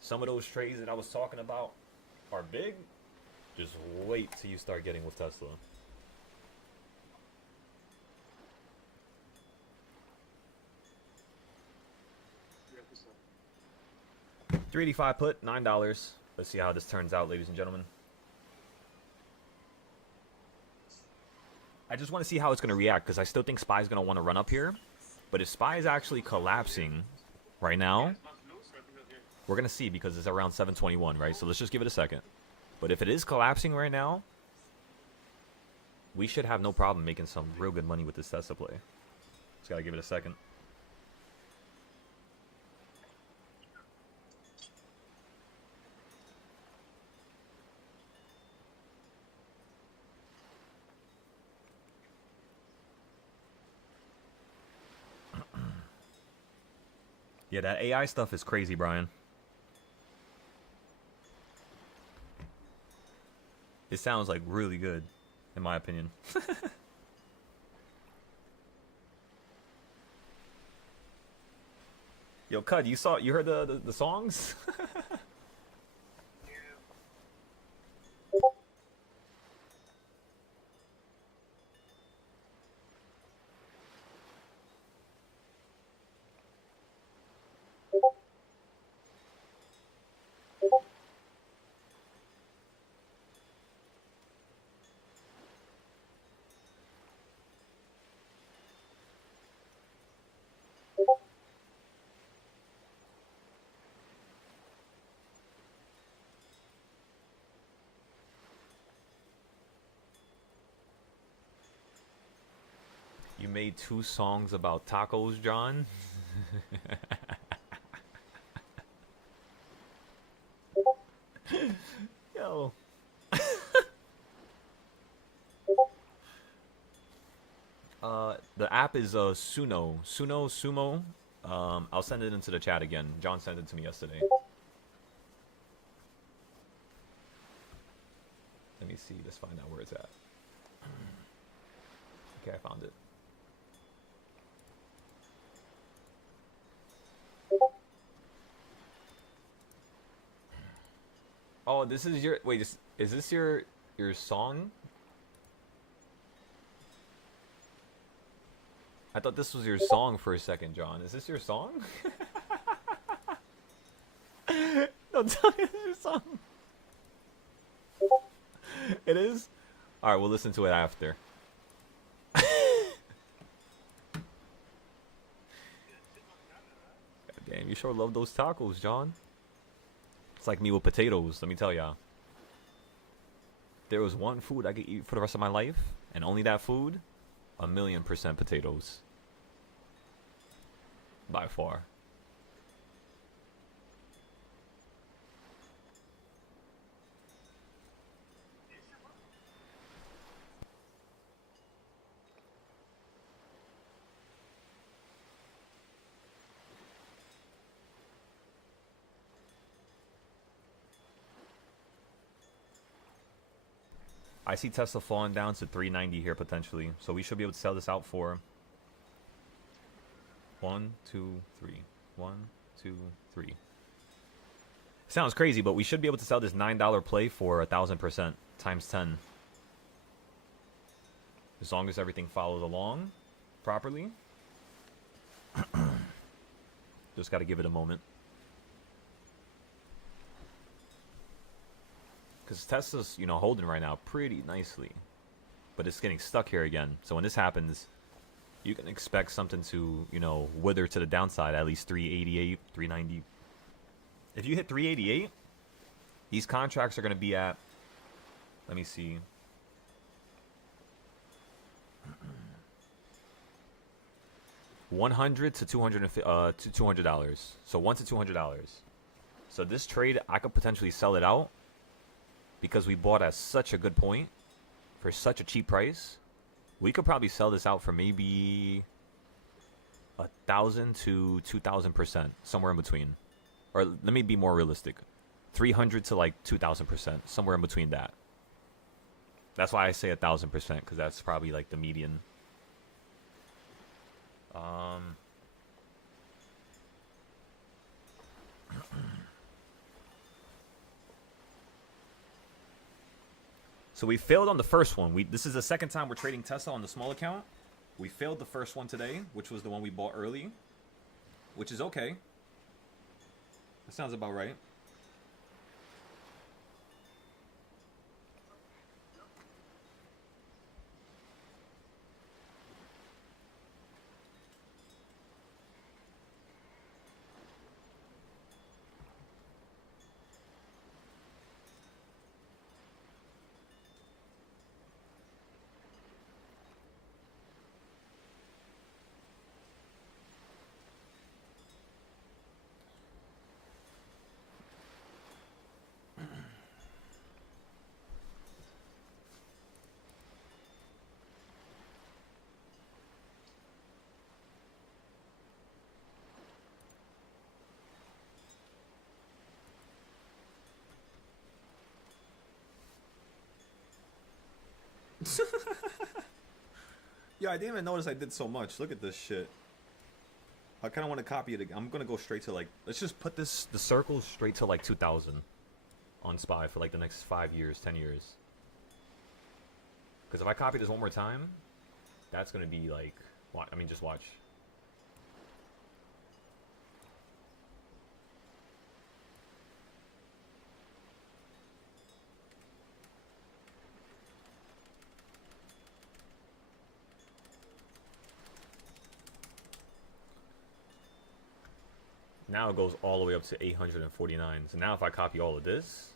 some of those trades that I was talking about are big? Just wait till you start getting with Tesla. $385 put, $9. Let's see how this turns out, ladies and gentlemen. I just want to see how it's going to react, because I still think SPY is going to want to run up here. But if SPY is actually collapsing right now, we're going to see, because it's around 721, right? So let's just give it a second. But if it is collapsing right now, we should have no problem making some real good money with this Tesla play. Just got to give it a second. Yeah, that AI stuff is crazy, Brian. It sounds like really good, in my opinion. Yo, Cud, you heard the songs? You made 2 songs about tacos, John? Yo. The app is Sumo. I'll send it into the chat again. John sent it to me yesterday. Let me see. Let's find out where it's at. Okay, I found it. Oh, this is your... Wait, is this your song? I thought this was your song for a second, John. Is this your song? Don't tell me it's your song. It is? All right, we'll listen to it after. Damn, you sure love those tacos, John. It's like me with potatoes, let me tell y'all. There was one food I could eat for the rest of my life, and only that food, 1,000,000% potatoes. By far. I see Tesla falling down to 390 here potentially, so we should be able to sell this out for 1, 2, 3. 1, 2, 3. Sounds crazy, but we should be able to sell this $9 play for 1,000% times 10. As long as everything follows along properly. Just got to give it a moment. Because Tesla's, you know, holding right now pretty nicely. But it's getting stuck here again. So when this happens, you can expect something to, you know, wither to the downside, at least 388, 390. If you hit 388, these contracts are going to be at, let me see. $100 to $200. So $1 to $200. So this trade, I could potentially sell it out because we bought at such a good point for such a cheap price. We could probably sell this out for maybe 1,000 to 2,000%, somewhere in between. Or let me be more realistic, 300 to like 2,000%, somewhere in between that. That's why I say 1,000%, because that's probably like the median. So we failed on the first one. This is the second time we're trading Tesla on the small account. We failed the first one today, which was the one we bought early, which is okay. That sounds about right. Yeah, I didn't even notice I did so much. Look at this shit. I kind of want to copy it again. I'm going to go straight to like, let's just put the circle straight to like 2,000 on SPY for like the next 5 years, 10 years. Because if I copy this one more time, that's going to be like, I mean, just watch. Now it goes all the way up to 849. So now if I copy all of this,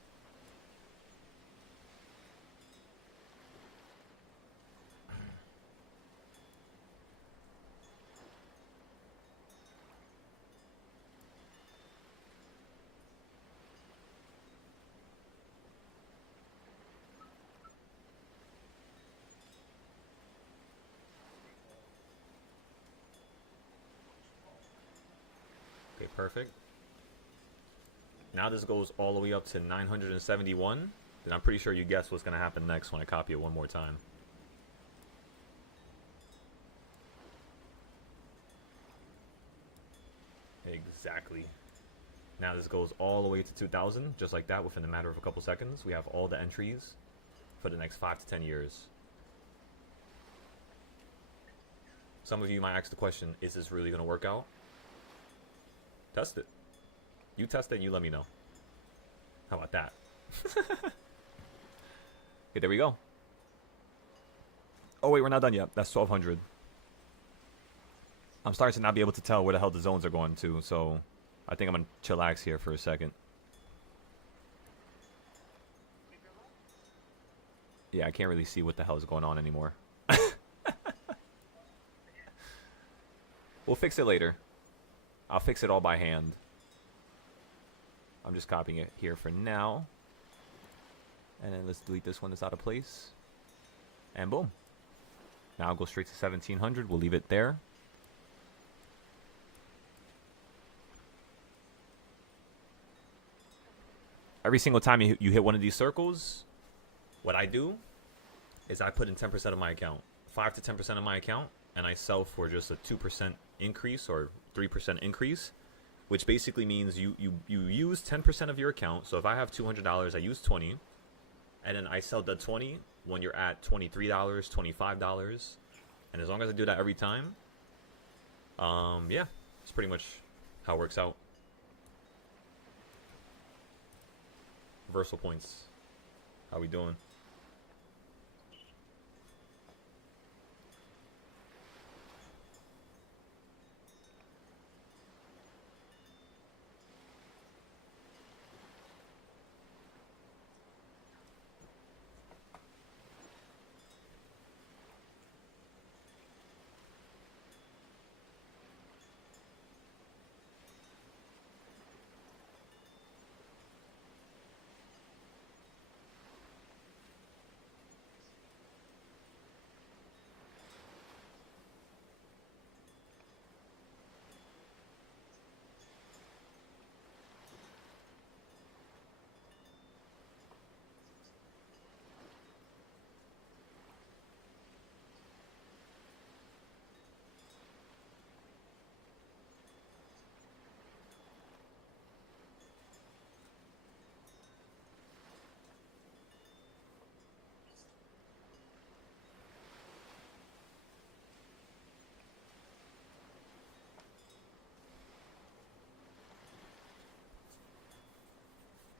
okay, perfect. Now this goes all the way up to 971. Then I'm pretty sure you guess what's going to happen next when I copy it one more time. Exactly. Now this goes all the way to 2,000, just like that, within a matter of a couple seconds. We have all the entries for the next 5 to 10 years. Some of you might ask the question, is this really going to work out? Test it. You test it and you let me know. How about that? Okay, there we go. Oh wait, we're not done yet. That's 1200. I'm starting to not be able to tell where the hell the zones are going to, so I think I'm gonna chillax here for a second. Yeah, I can't really see what the hell is going on anymore. We'll fix it later. I'll fix it all by hand. I'm just copying it here for now. And then let's delete this one that's out of place. And boom. Now I'll go straight to 1700. We'll leave it there. Every single time you hit one of these circles, what I do is I put in 10% of my account. 5 to 10% of my account. And I sell for just a 2% increase or 3% increase. Which basically means you use 10% of your account. So if I have $200, I use 20. And then I sell the 20 when you're at $23, $25. And as long as I do that every time, yeah, it's pretty much how it works out. Reversal points. How we doing?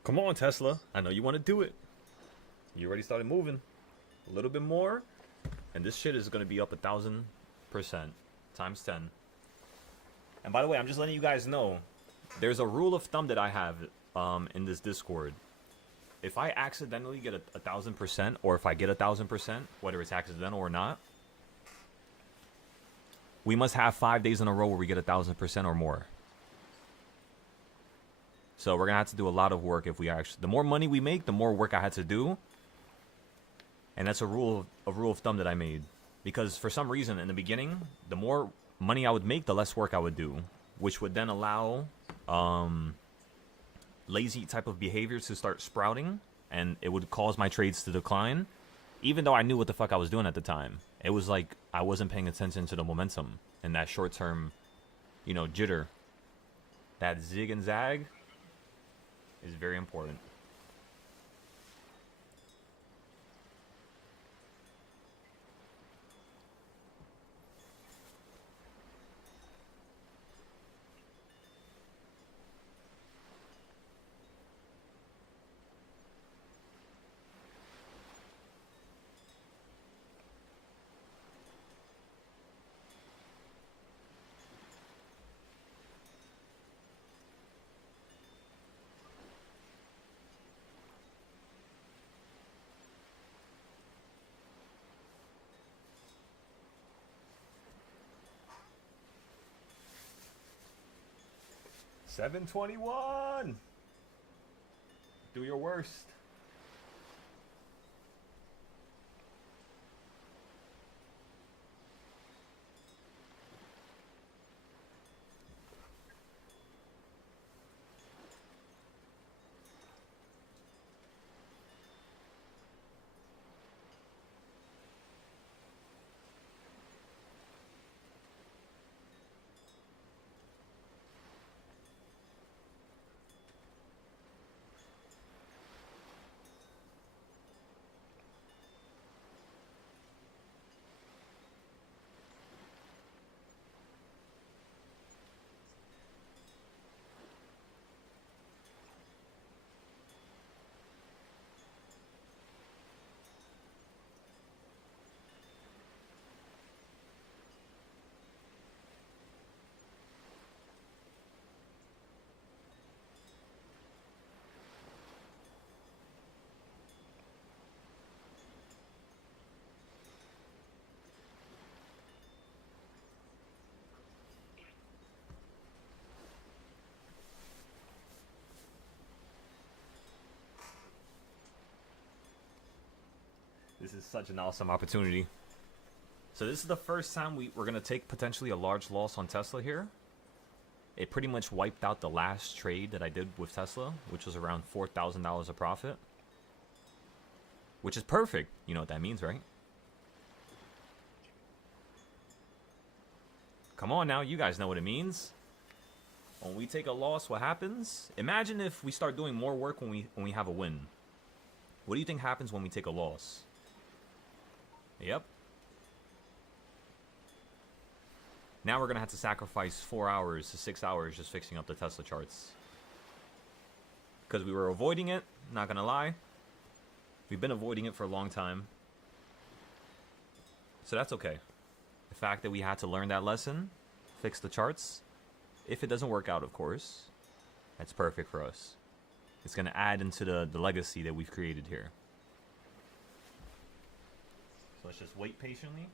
Come on, Tesla. I know you want to do it. You already started moving. A little bit more. And this shit is going to be up 1,000% times 10. And by the way, I'm just letting you guys know, there's a rule of thumb that I have in this Discord. If I accidentally get 1,000%, or if I get 1,000%, whether it's accidental or not, we must have 5 days in a row where we get 1,000% or more. So we're gonna have to do a lot of work if we actually. The more money we make, the more work I had to do. And that's a rule of thumb that I made, because for some reason in the beginning, the more money I would make, the less work I would do, which would then allow lazy type of behaviors to start sprouting, and it would cause my trades to decline, even though I knew what the fuck I was doing at the time. It was like I wasn't paying attention to the momentum and that short term, you know, jitter. That zig and zag is very important. $721. Do your worst. This is such an awesome opportunity. So this is the first time we're going to take potentially a large loss on Tesla here. It pretty much wiped out the last trade that I did with Tesla, which was around $4,000 of profit. Which is perfect. You know what that means, right? Come on now, you guys know what it means. When we take a loss, what happens? Imagine if we start doing more work when we have a win. What do you think happens when we take a loss? Yep. Now we're going to have to sacrifice 4 hours to 6 hours just fixing up the Tesla charts. Because we were avoiding it, not going to lie. We've been avoiding it for a long time. So that's okay. The fact that we had to learn that lesson, fix the charts, if it doesn't work out, of course, that's perfect for us. It's going to add into the legacy that we've created here. So let's just wait patiently.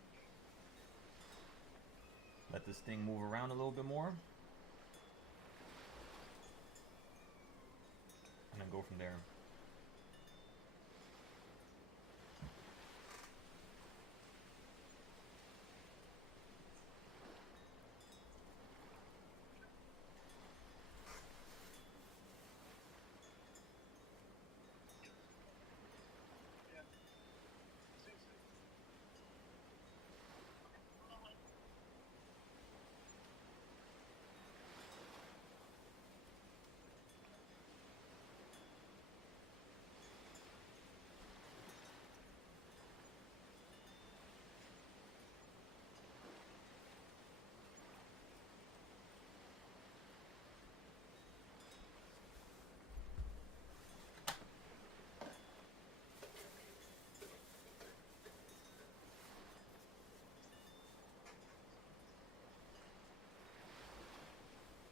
Let this thing move around a little bit more. And then go from there.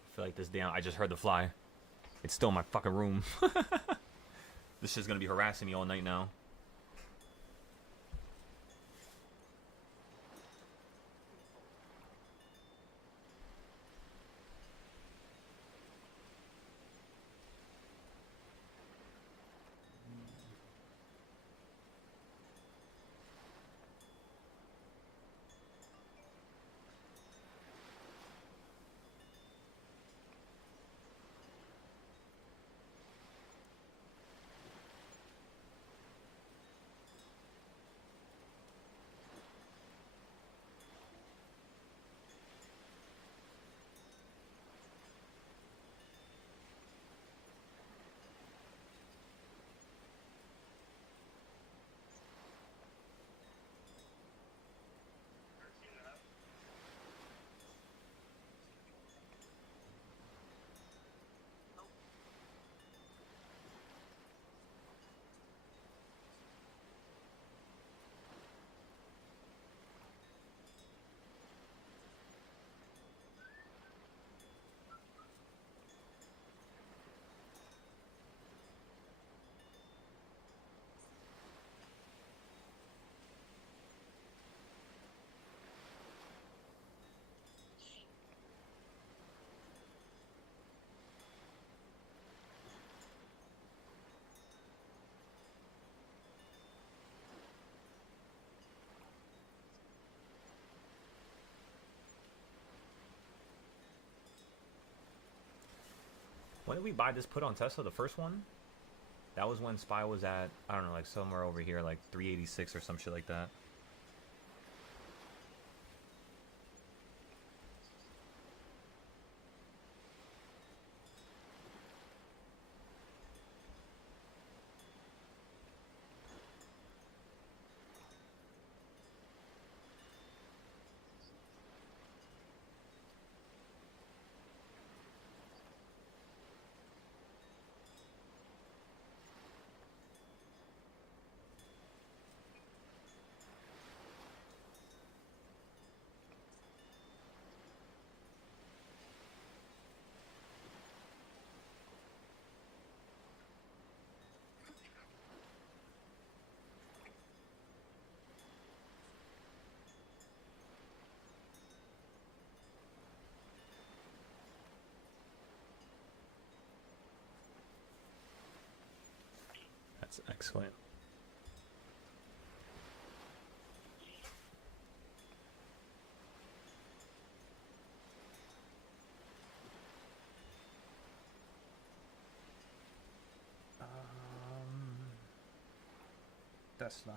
I feel like this damn... I just heard the fly. It's still in my fucking room. This shit's gonna be harassing me all night now. When did we buy this put on Tesla? The first one? That was when SPY was at, I don't know, like somewhere over here, like 386 or some shit like that. That's excellent. Tesla.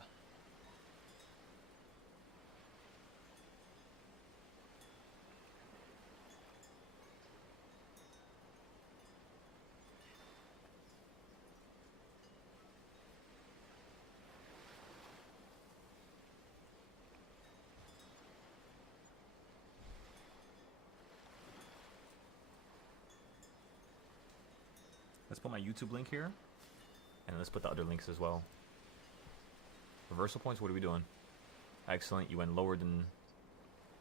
Let's put my YouTube link here, and let's put the other links as well. Reversal points, what are we doing? Excellent, you went lower than...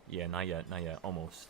Yeah, not yet, almost.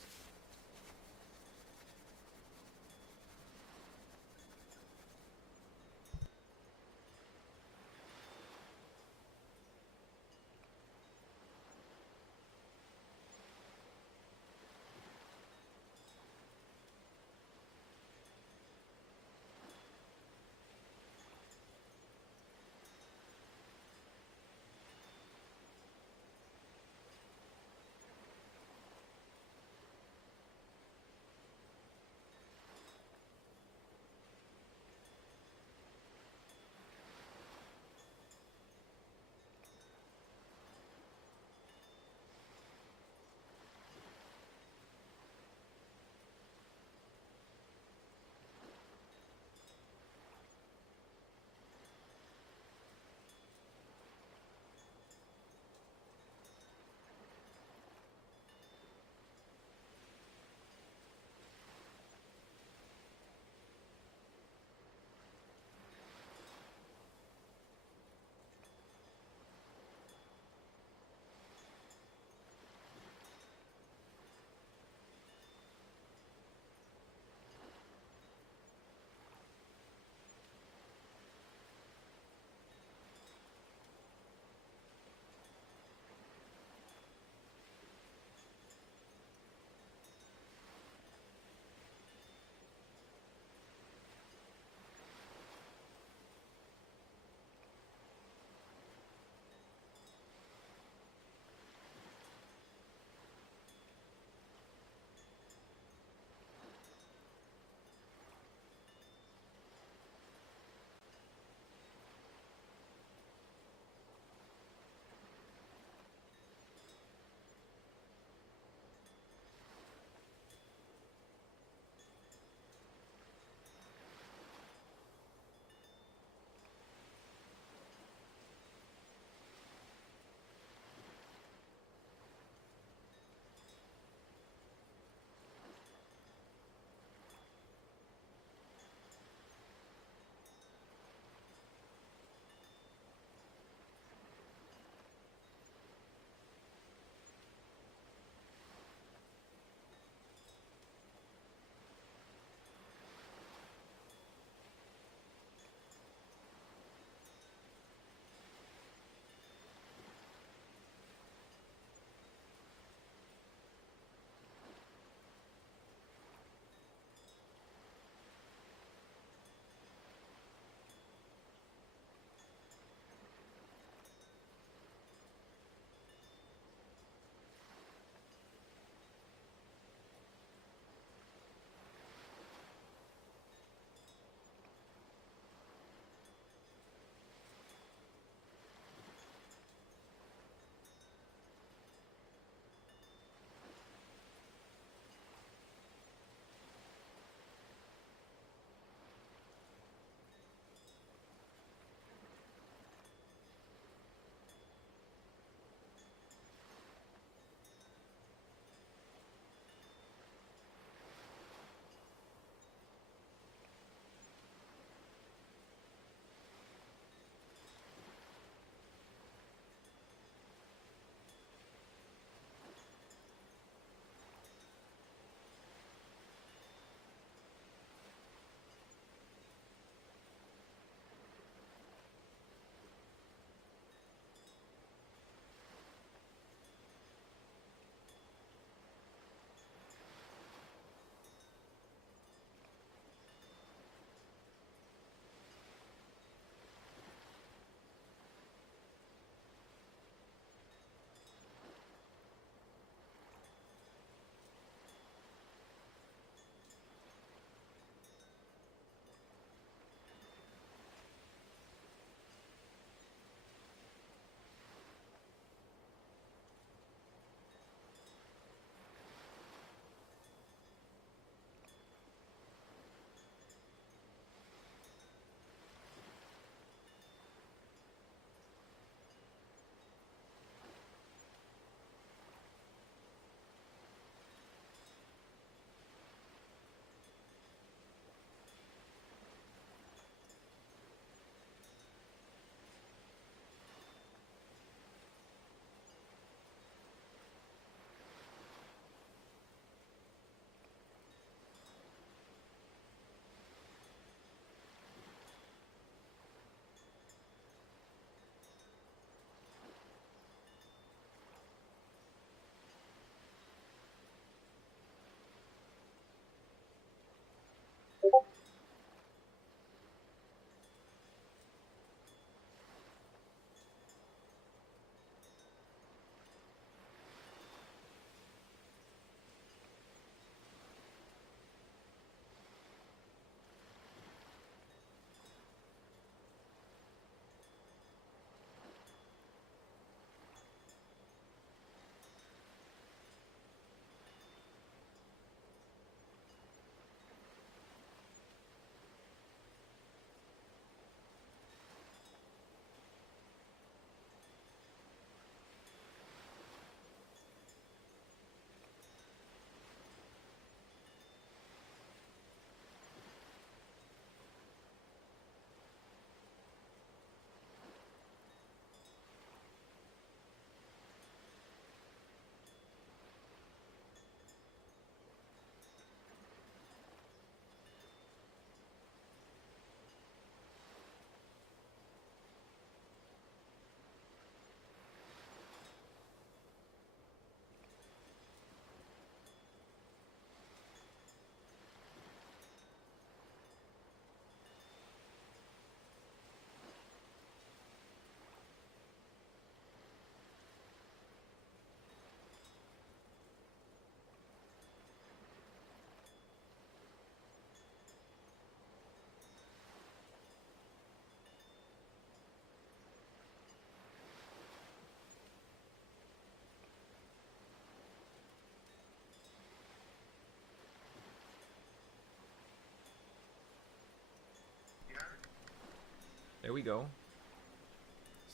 we go.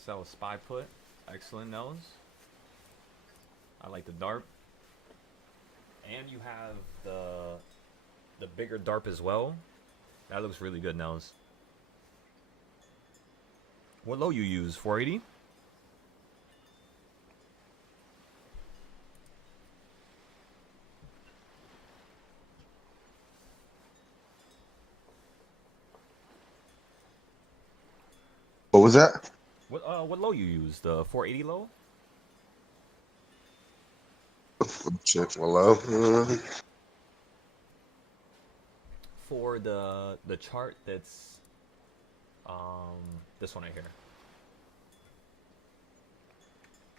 Sell a spy put. Excellent nose. I like the DARP. And you have the bigger DARP as well. That looks really good, nose. What low you use? 480? What was that? What low you use? The 480 low? Check below. For the chart that's this one right here.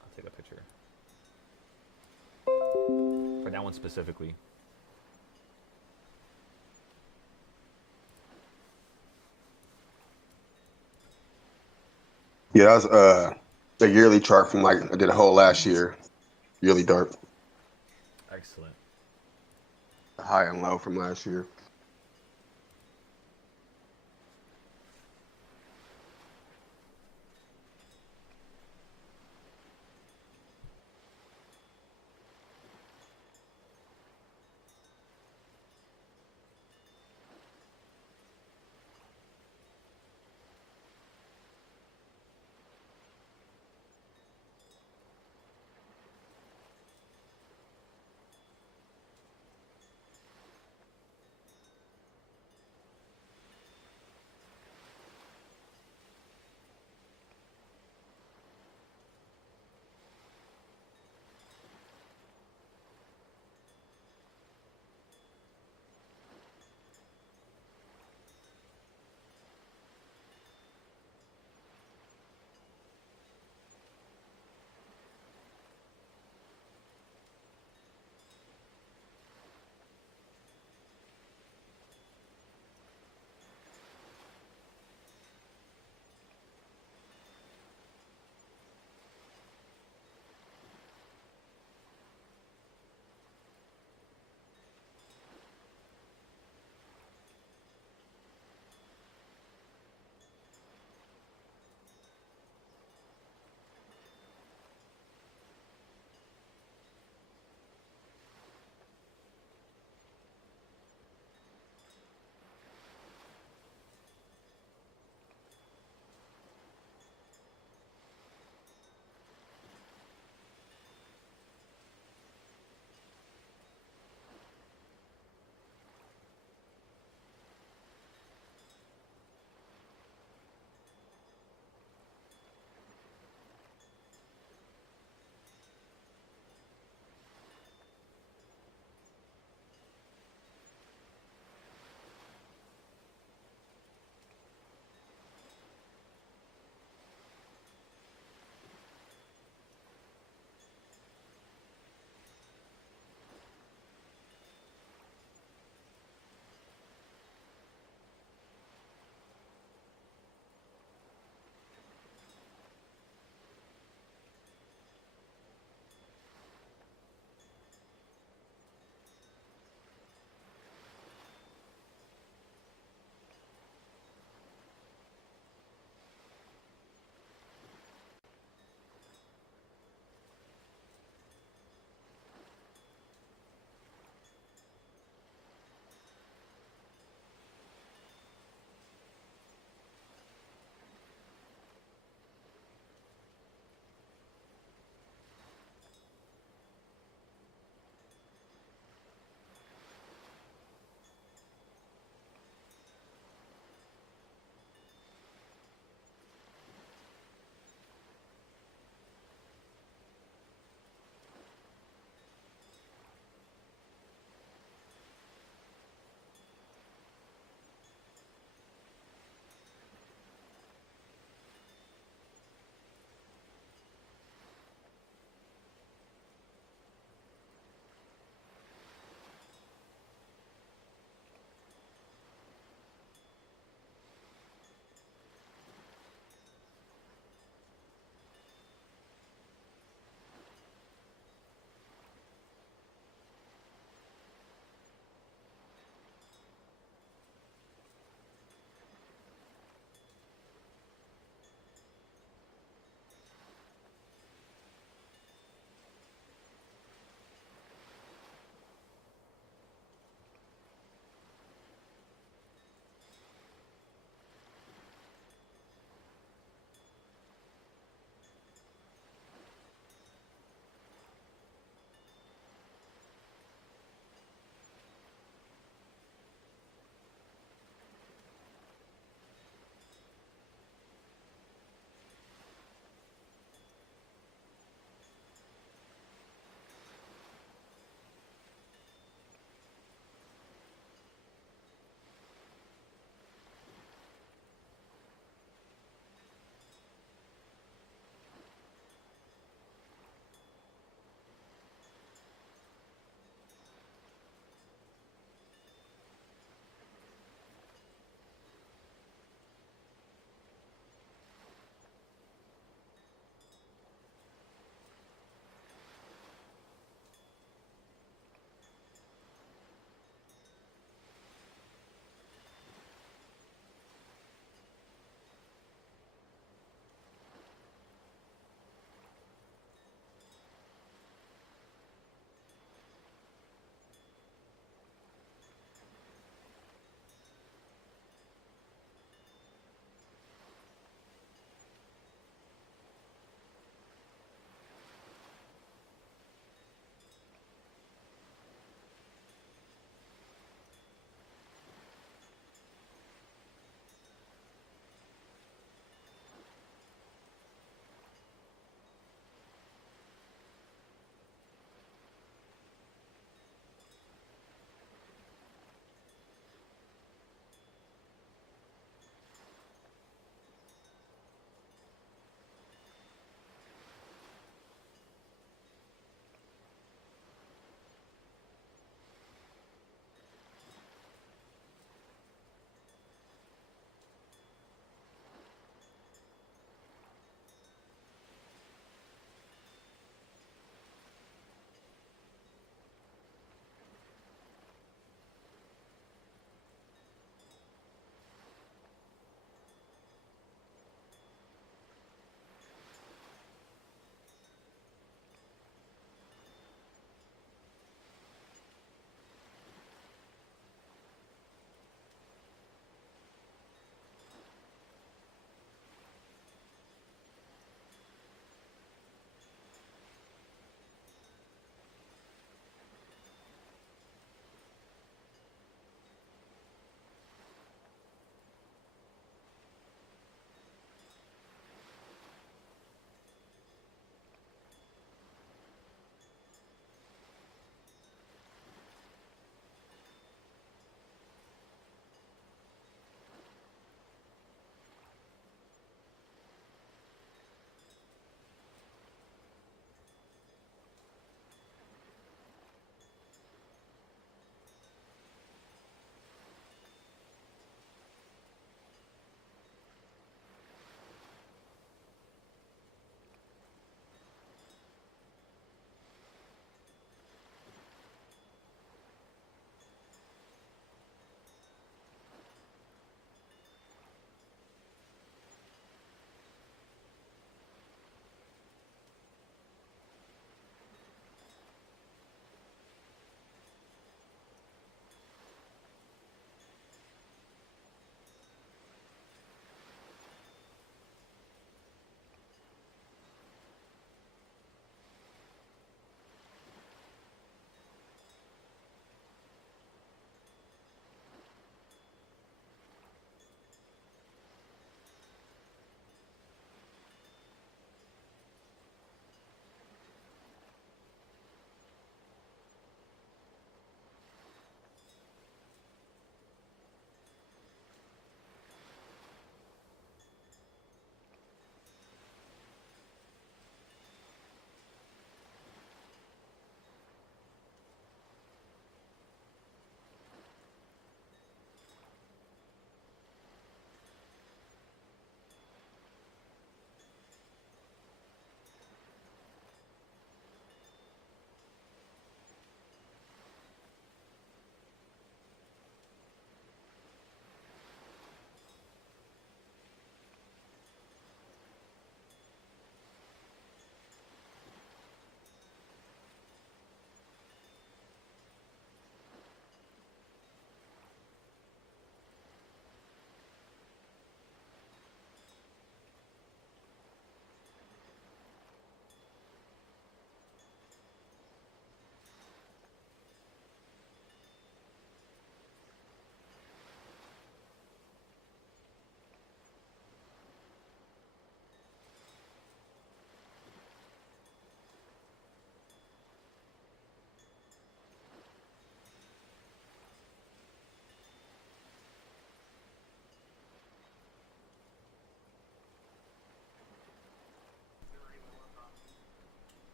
I'll take a picture. For that one specifically. Yeah, that's the yearly chart from like I did a whole last year. Yearly DART. Excellent. High and low from last year.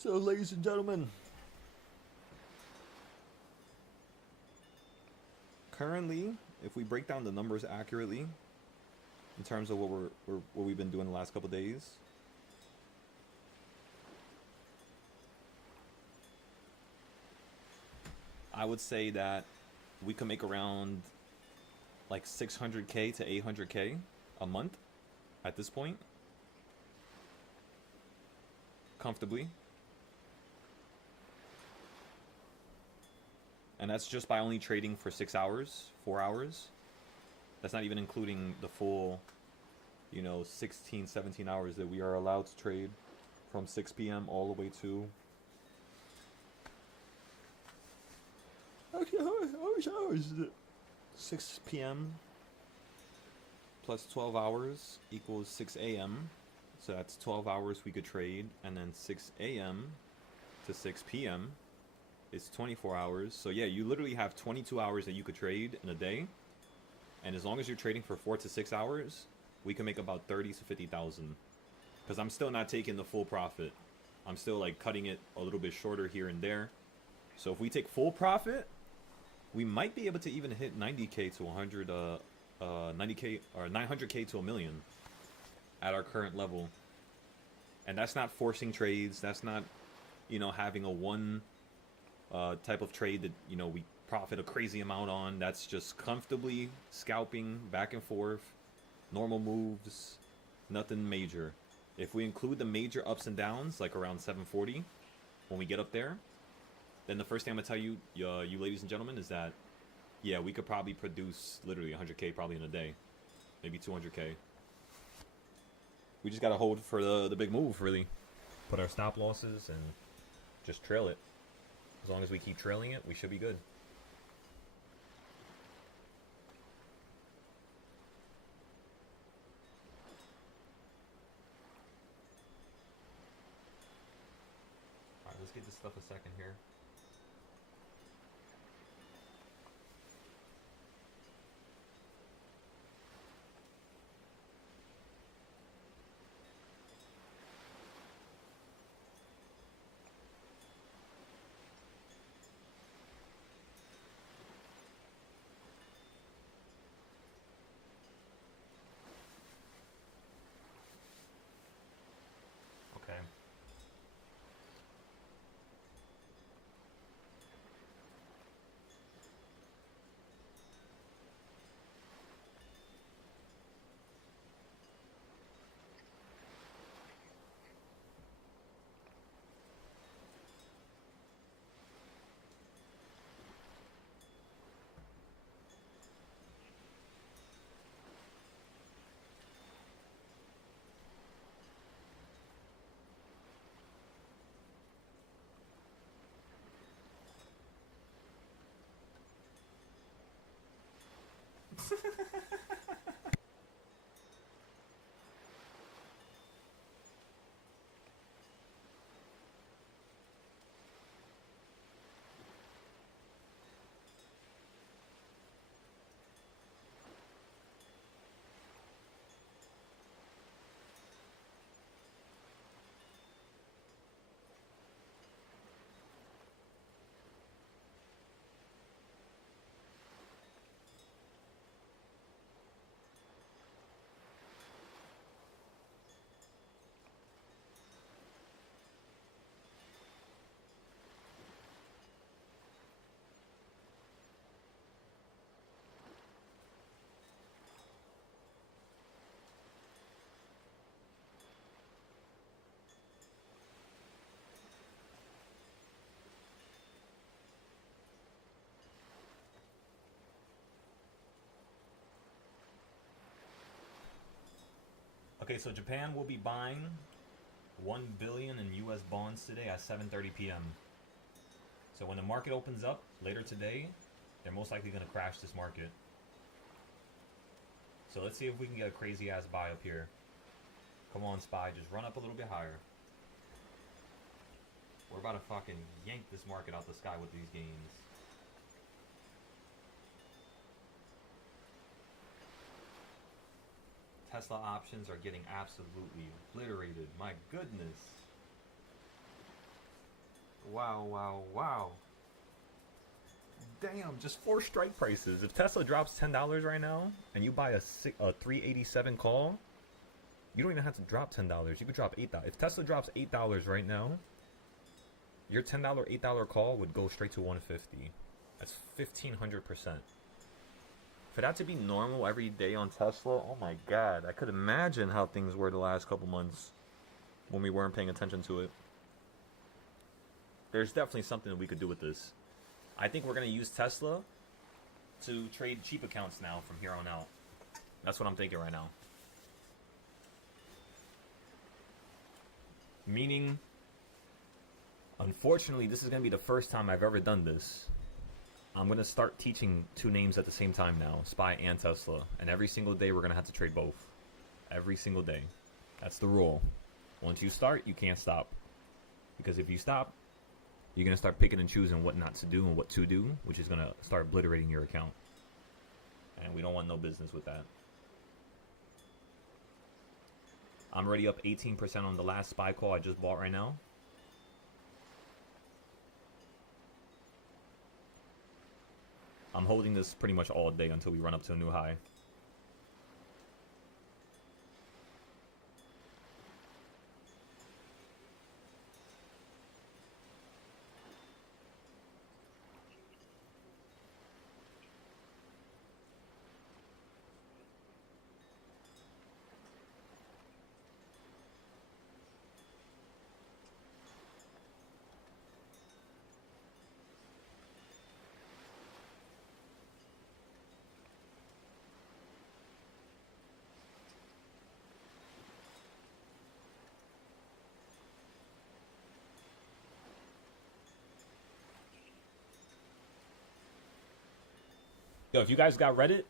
So, ladies and gentlemen, currently, if we break down the numbers accurately, in terms of what we've been doing the last couple days, I would say that we could make around like 600K to 800K a month at this point, comfortably. And that's just by only trading for 6 hours, 4 hours. That's not even including the full, 16, 17 hours that we are allowed to trade from 6 p.m. all the way to... Actually, how much hours is it? 6 p.m. plus 12 hours equals 6 a.m. So that's 12 hours we could trade. And then 6 a.m. to 6 p.m. is 24 hours. So yeah, you literally have 22 hours that you could trade in a day. And as long as you're trading for 4 to 6 hours, we can make about 30 to 50,000. Because I'm still not taking the full profit. I'm still like cutting it a little bit shorter here and there. So if we take full profit, we might be able to even hit 90K to 100, 90K or 900K to a million at our current level. And that's not forcing trades. That's not, having a one type of trade that, we profit a crazy amount on. That's just comfortably scalping back and forth, normal moves, nothing major. If we include the major ups and downs, like around 740, when we get up there, then the first thing I'm gonna tell you, you ladies and gentlemen, is that, yeah, we could probably produce literally 100K probably in a day, maybe 200K. We just gotta hold for the big move, really. Put our stop losses and just trail it. As long as we keep trailing it, we should be good. Alright, let's get this stuff a second here. Okay. Okay, so Japan will be buying 1 billion in US bonds today at 7:30 p.m. So when the market opens up later today, they're most likely going to crash this market. So let's see if we can get a crazy ass buy up here. Come on, SPY, just run up a little bit higher. We're about to fucking yank this market out the sky with these gains. Tesla options are getting absolutely obliterated. My goodness. Wow, wow, wow. Damn, just 4 strike prices. If Tesla drops $10 right now, and you buy a 387 call, you don't even have to drop $10. You could drop $8. If Tesla drops $8 right now, your $10, $8 call would go straight to 150. That's 1,500%. For that to be normal every day on Tesla, oh my god, I could imagine how things were the last couple months when we weren't paying attention to it. There's definitely something that we could do with this. I think we're going to use Tesla to trade cheap accounts now from here on out. That's what I'm thinking right now. Meaning, unfortunately, this is going to be the first time I've ever done this. I'm going to start teaching 2 names at the same time now, SPY and Tesla. And every single day we're going to have to trade both. Every single day. That's the rule. Once you start, you can't stop. Because if you stop, you're going to start picking and choosing what not to do and what to do, which is going to start obliterating your account. And we don't want no business with that. I'm already up 18% on the last SPY call I just bought right now. I'm holding this pretty much all day until we run up to a new high. Yo, if you guys got Reddit,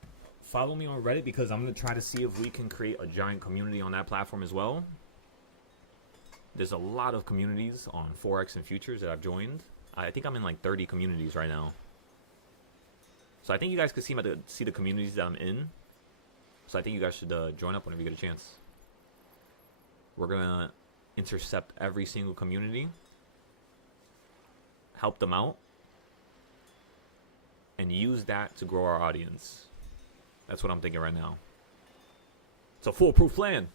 follow me on Reddit because I'm going to try to see if we can create a giant community on that platform as well. There's a lot of communities on Forex and futures that I've joined. I think I'm in like 30 communities right now. So I think you guys can see the communities that I'm in. So I think you guys should join up whenever you get a chance. We're going to intercept every single community, help them out, and use that to grow our audience. That's what I'm thinking right now. It's a foolproof plan.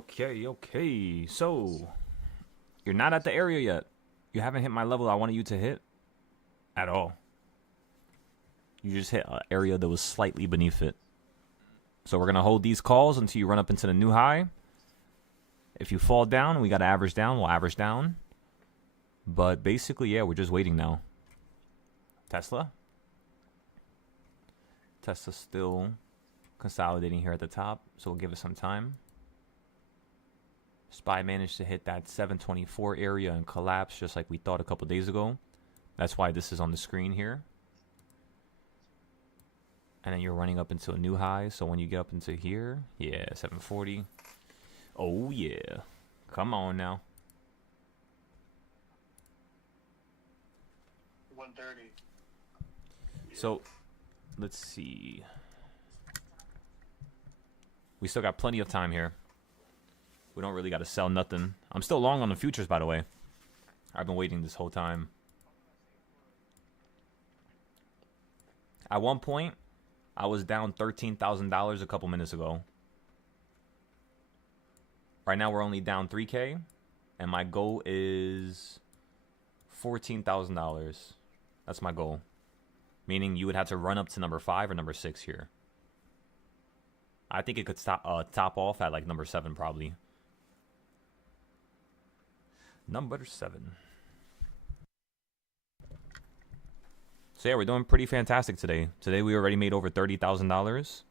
Okay. So, you're not at the area yet. You haven't hit my level I wanted you to hit at all. You just hit an area that was slightly beneath it. So we're going to hold these calls until you run up into the new high. If you fall down, we got to average down. We'll average down. But basically, yeah, we're just waiting now. Tesla's still consolidating here at the top, so we'll give it some time. SPY managed to hit that 724 area and collapse just like we thought a couple days ago. That's why this is on the screen here. And then you're running up into a new high, so when you get up into here, yeah, 740. Oh, yeah. Come on now. 130. So, let's see. We still got plenty of time here. We don't really got to sell nothing. I'm still long on the futures, by the way. I've been waiting this whole time. At one point, I was down $13,000 a couple minutes ago. Right now, we're only down 3K. And my goal is $14,000. That's my goal. Meaning you would have to run up to number 5 or number 6 here. I think it could top off at like number 7 probably. Number 7. So yeah, we're doing pretty fantastic today. Today we already made over $30,000.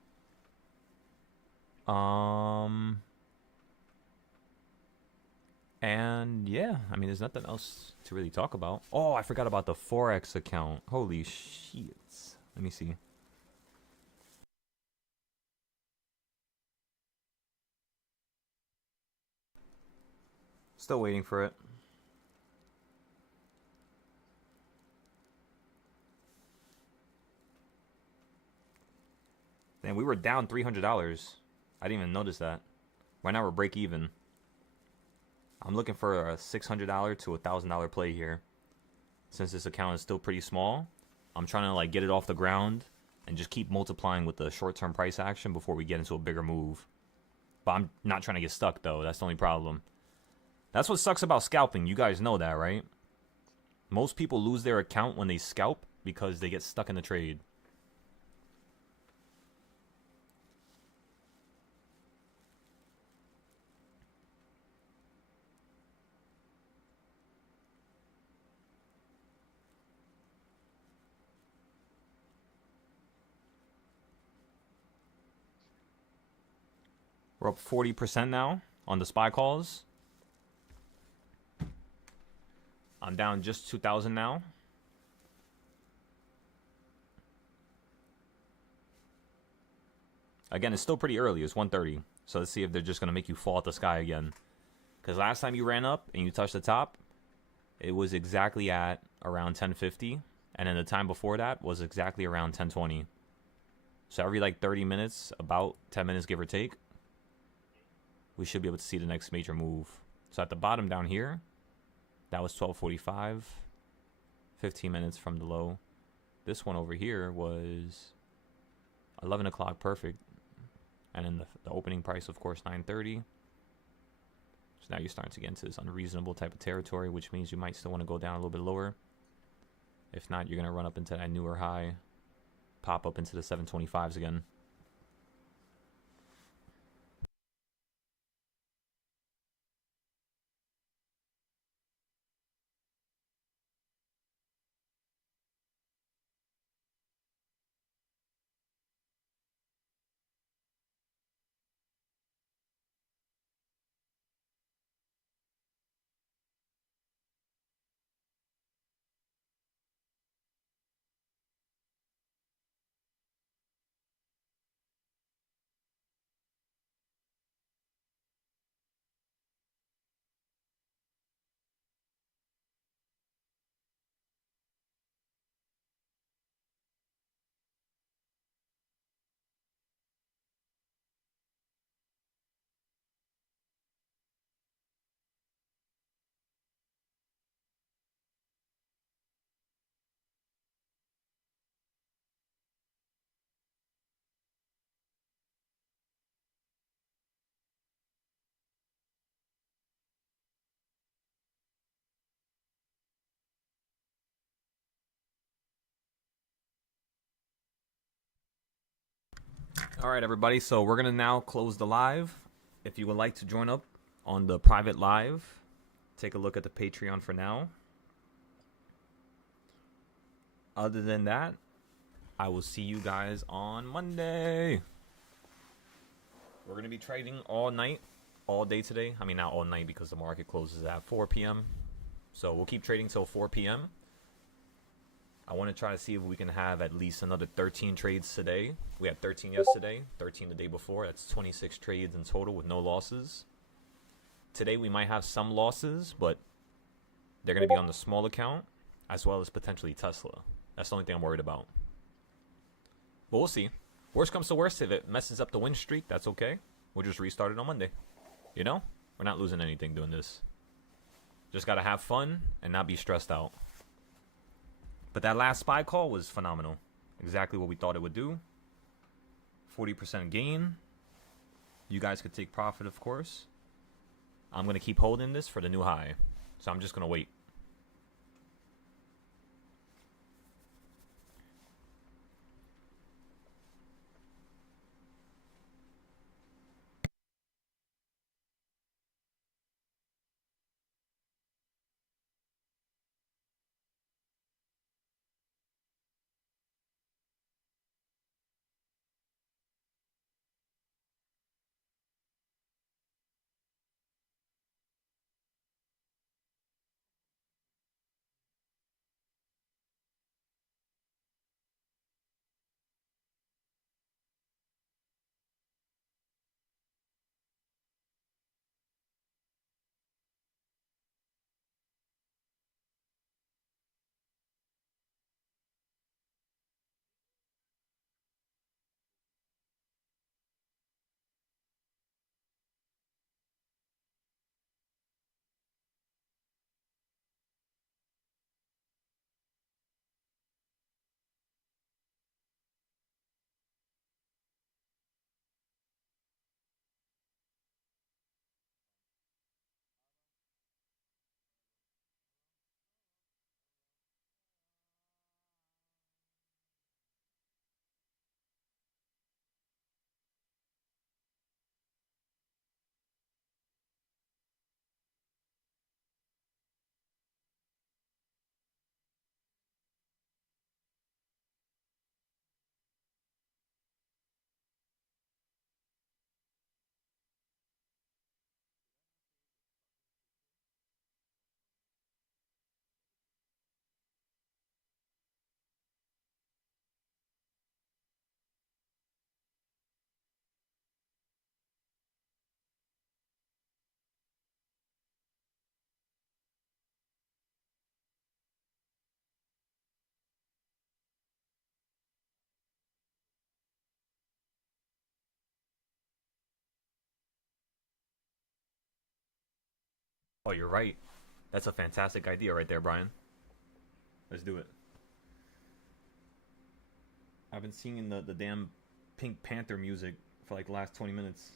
And yeah, I mean, there's nothing else to really talk about. Oh, I forgot about the Forex account. Holy shit. Let me see. Still waiting for it. Man, we were down $300. I didn't even notice that. Right now we're break even. I'm looking for a $600 to $1,000 play here. Since this account is still pretty small, I'm trying to like get it off the ground and just keep multiplying with the short-term price action before we get into a bigger move. But I'm not trying to get stuck though. That's the only problem. That's what sucks about scalping. You guys know that, right? Most people lose their account when they scalp because they get stuck in the trade. We're up 40% now on the SPY calls. I'm down just 2,000 now. Again, it's still pretty early. It's 1:30. So let's see if they're just going to make you fall at the sky again. Because last time you ran up and you touched the top, it was exactly at around 1050. And then the time before that was exactly around 1020. So every like 30 minutes, about 10 minutes give or take, we should be able to see the next major move. So at the bottom down here, that was 12:45, 15 minutes from the low. This one over here was 11 o'clock perfect. And then the opening price, of course, 9:30. So now you're starting to get into this unreasonable type of territory, which means you might still want to go down a little bit lower. If not, you're going to run up into that newer high, pop up into the 725s again. All right, everybody. So we're gonna now close the live. If you would like to join up on the private live, take a look at the Patreon for now. Other than that, I will see you guys on Monday. We're gonna be trading all night, all day today. I mean, not all night because the market closes at 4 p.m. So we'll keep trading till 4 p.m. I want to try to see if we can have at least another 13 trades today. We had 13 yesterday, 13 the day before. That's 26 trades in total with no losses. Today we might have some losses, but they're going to be on the small account as well as potentially Tesla. That's the only thing I'm worried about. But we'll see. Worst comes to worst, if it messes up the win streak, that's okay. We'll just restart it on Monday. You know? We're not losing anything doing this. Just got to have fun and not be stressed out. But that last SPY call was phenomenal. Exactly what we thought it would do. 40% gain. You guys could take profit, of course. I'm going to keep holding this for the new high. So I'm just going to wait. Oh, you're right. That's a fantastic idea right there, Brian. Let's do it. I've been singing the damn Pink Panther music for like the last 20 minutes.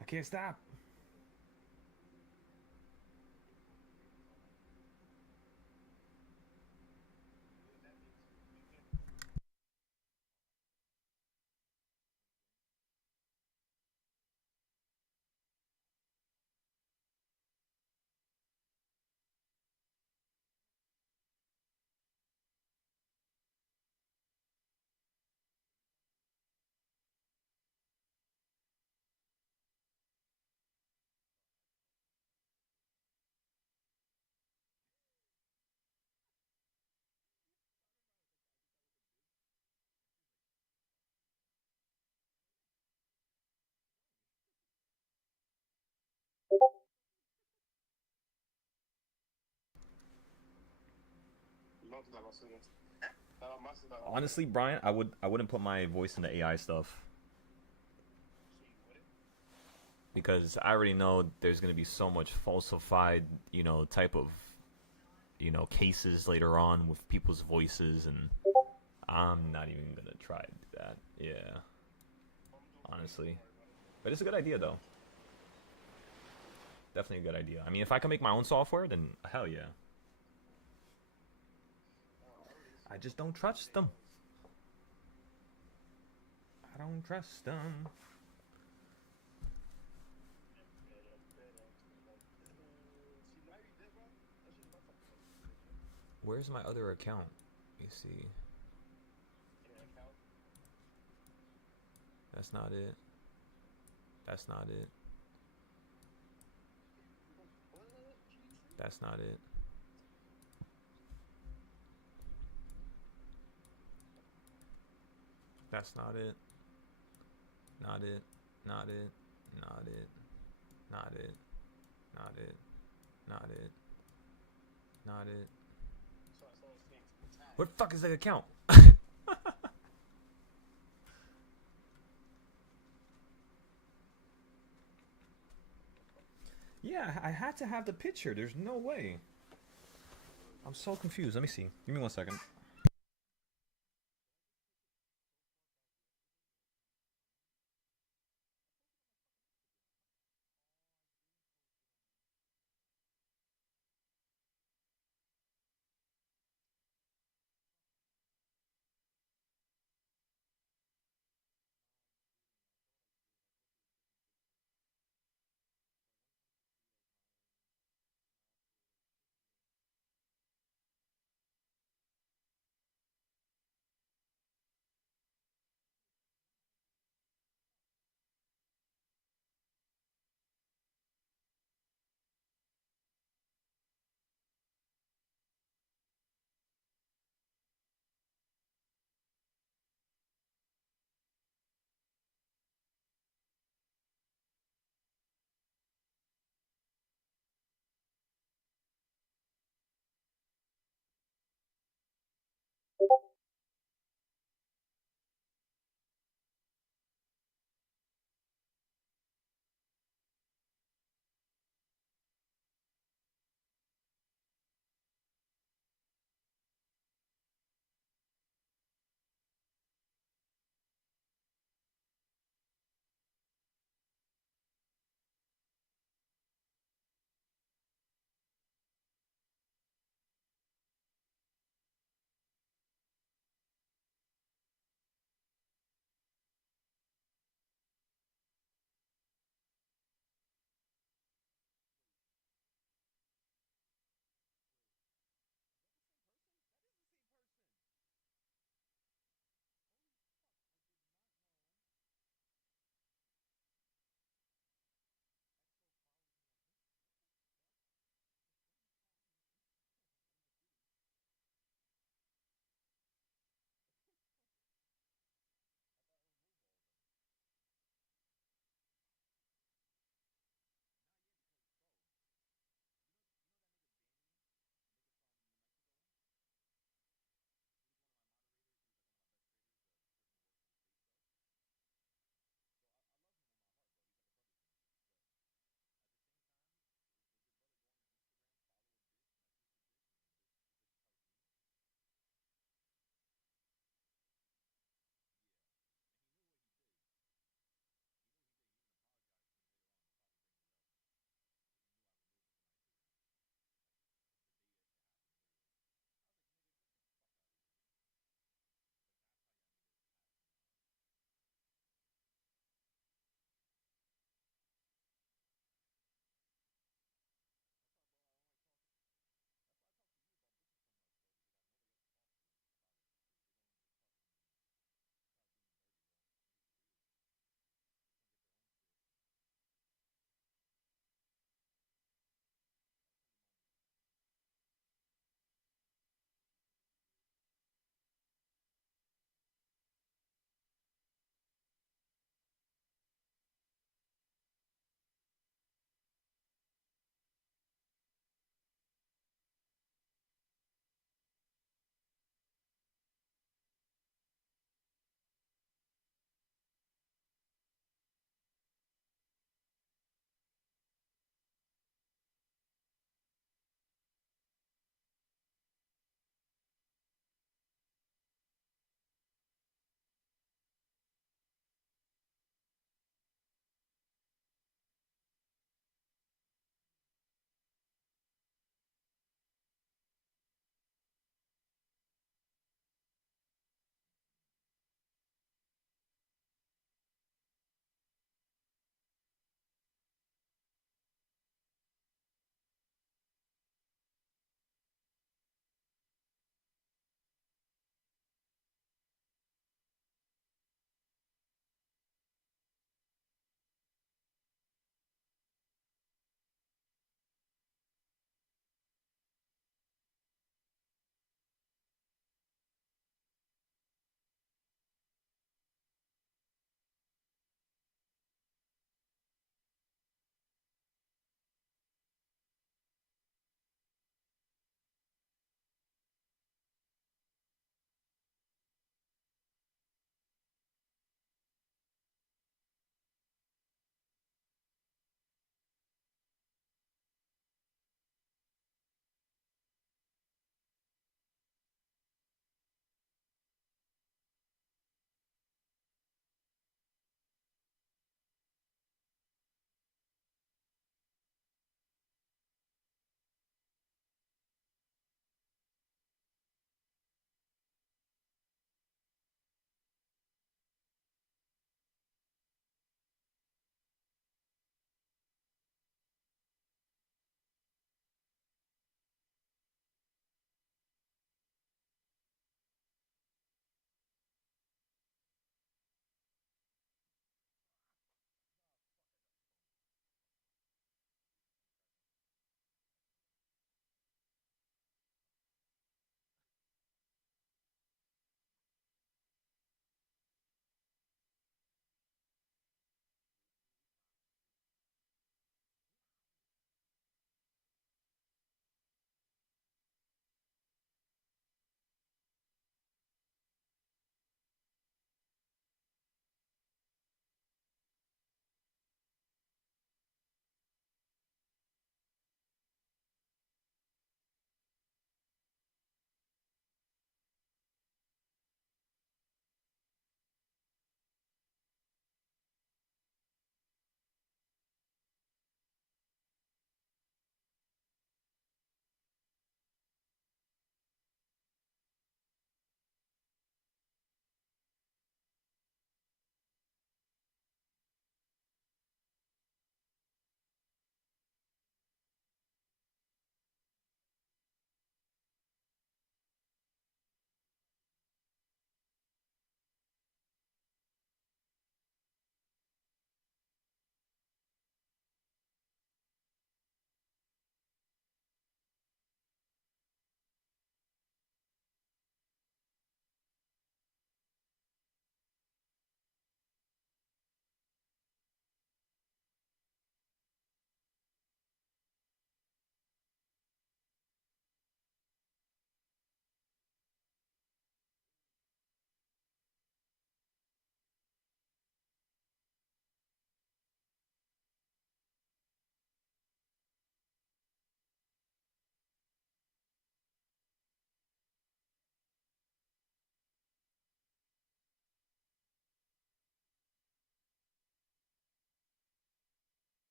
I can't stop. Honestly, Brian, I wouldn't put my voice in the AI stuff. Because I already know there's going to be so much falsified, type of, cases later on with people's voices, and I'm not even going to try to do that. Yeah. Honestly. But it's a good idea, though. Definitely a good idea. I mean, if I can make my own software, then hell yeah. I just don't trust them. I don't trust them. Where's my other account? You see. That's not it. That's not it. That's not it. That's not it. Not it. Not it. Not it. Not it. Not it. Not it. Not it. What the fuck is the account? Yeah, I had to have the picture. There's no way. I'm so confused. Let me see. Give me 1 second.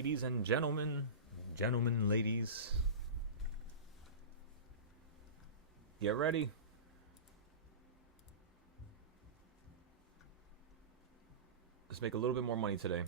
ladies and gentlemen, ladies, get ready. Let's make a little bit more money today.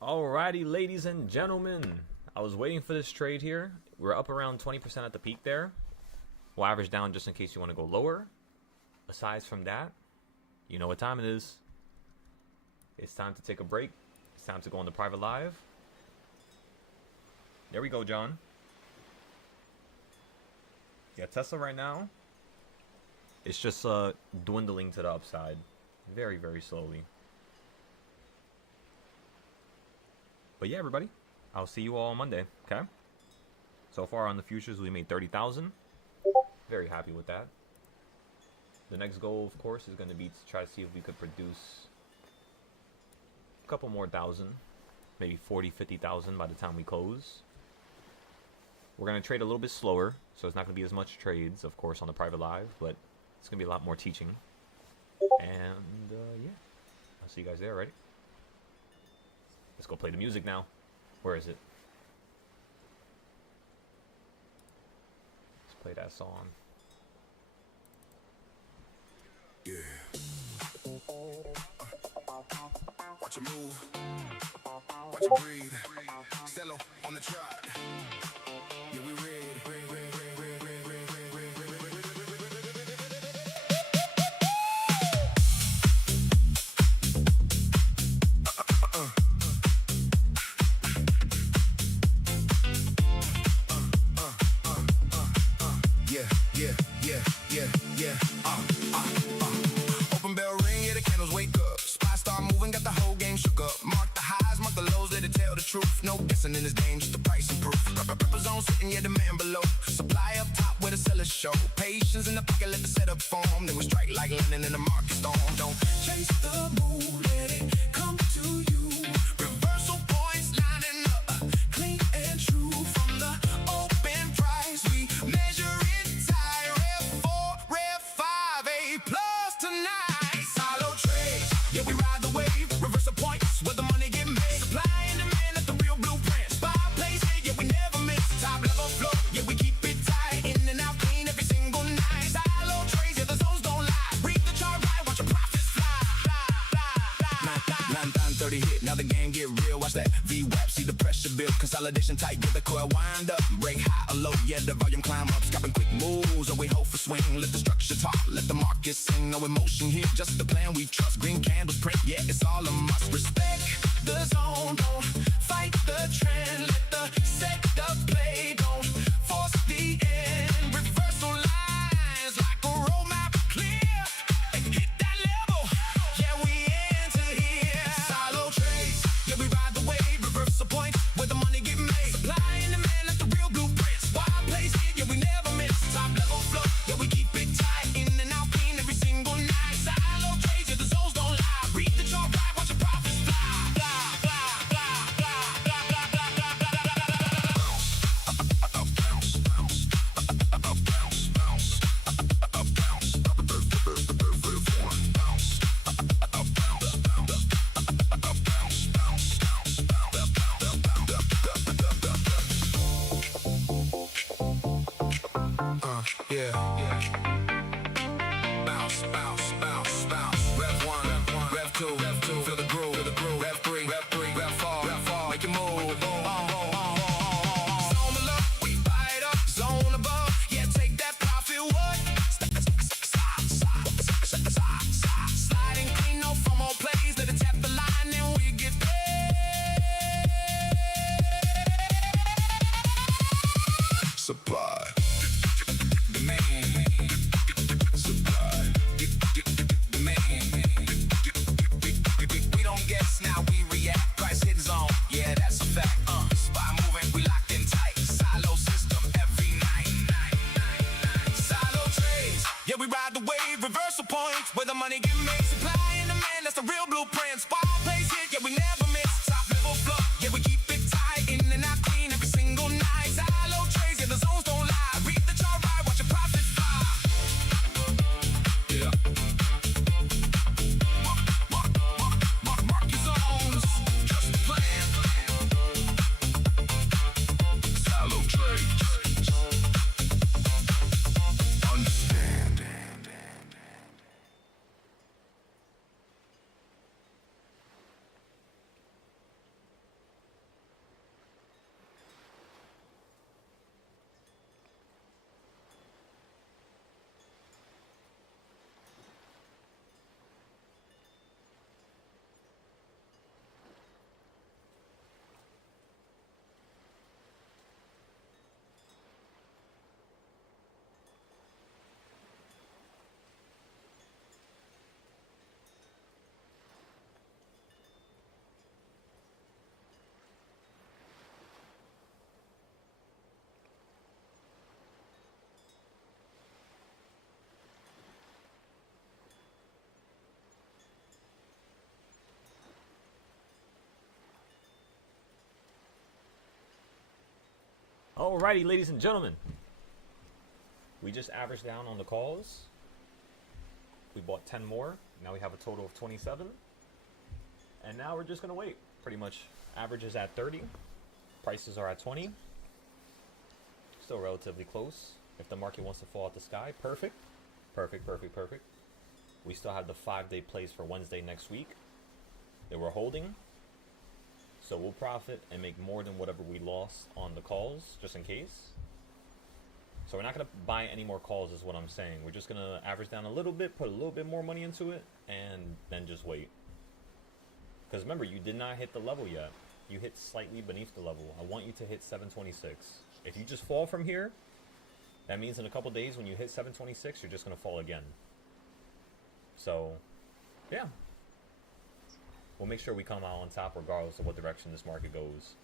Alrighty, ladies and gentlemen. I was waiting for this trade here. We're up around 20% at the peak there. We'll average down just in case you want to go lower. Aside from that, you know what time it is. It's time to take a break. It's time to go on the private live. There we go, John. Yeah, Tesla right now, it's just dwindling to the upside. Very, very slowly. But yeah, everybody, I'll see you all on Monday, okay? So far on the futures, we made 30,000. Very happy with that. The next goal, of course, is going to be to try to see if we could produce a couple more thousand, maybe 40, 50,000 by the time we close. We're going to trade a little bit slower, so it's not going to be as much trades, of course, on the private live, but it's going to be a lot more teaching. And yeah, I'll see you guys there, ready? Let's go play the music now. Where is it? Let's play that song. Yeah. Watch you move. Watch you breathe. Stello on the trot. Yeah, we red. Open bell ring, yeah, the candles wake up. Spy start moving, got the whole game shook up. Mark the highs, mark the lows, let it tell the truth. No guessing in this game, just the price and proof. Rappers on sitting, yeah, the man below. Supply up top where the sellers show. Patience in the pocket, let the setup form. Then we strike like lightning in the market storm. Don't chase the moon, let it come to you. Reversal points lining up, clean and true. From the open price, we measure it tight. Rev 4, Rev 5, A plus tonight. Silo trades, yeah, we ride the wave. Reversal points where the money get made. Supply and demand at the real blueprint. Spy place here, yeah, we never miss. Top level flow, yeah, we keep it tight. In and out clean every single night. Silo trades, yeah, the zones don't lie. Read the chart right, watch your profits fly. 9-30 hit, now the game get real. Watch that VWAP, see the pressure build. Consolidation tight, get the coil wind up. Break high or low, yeah, the volume climb up. Scalping quick moves, or we hope for swing. Let the structure talk, let the market sing. No emotion here, just the plan we trust. Green candles print, yeah, it's all a must. Respect the zone, don't fight the trend. Let the sector play, don't force the end. Reversal lines like a roadmap clear. Hit that level, yeah, we enter here. Silo trades, yeah, we ride the wave. Reversal point where the money get made. Supply and demand like the real blueprints. Wild place here, yeah, we never miss. Top level flow, yeah, we keep it tight. In and out clean every single night. Silo trades, yeah, the zones don't lie. Read the chart right, watch your profits fly. Yeah. Bounce, bounce, bounce, bounce. Rev 1, Rev 2, feel the groove. Rev 3, Rev 4, make it move. Zone below, we buy it up. Zone above, yeah, take that profit. What? Sliding clean, no FOMO plays. Let it tap the line, and we get paid. Supply. We don't guess, now we react. Price hit zone, yeah, that's a fact. Spy moving, we locked in tight. Silo system every night. Silo trades, yeah, we ride the wave. Reversal points where the money get made. Supply and demand, that's the real blueprint. Spy place hit, yeah, we never miss. Top level flow, yeah, we keep it tight. In and out clean every single night. Silo trades, yeah, the zones don't lie. Read the chart right, watch your profits fly. Yeah. Mark your zones, just the plan. Silo trades. Understand. Alrighty, ladies and gentlemen. We just averaged down on the calls. We bought 10 more. Now we have a total of 27. And now we're just going to wait. Pretty much average is at 30. Prices are at 20. Still relatively close. If the market wants to fall out the sky, perfect. Perfect, perfect, perfect. We still have the 5-day plays for Wednesday next week that we're holding. So we'll profit and make more than whatever we lost on the calls, just in case. So we're not going to buy any more calls is what I'm saying. We're just going to average down a little bit, put a little bit more money into it, and then just wait. Because remember, you did not hit the level yet. You hit slightly beneath the level. I want you to hit 726. If you just fall from here, that means in a couple days when you hit 726, you're just going to fall again. So, yeah. We'll make sure we come out on top regardless of what direction this market goes.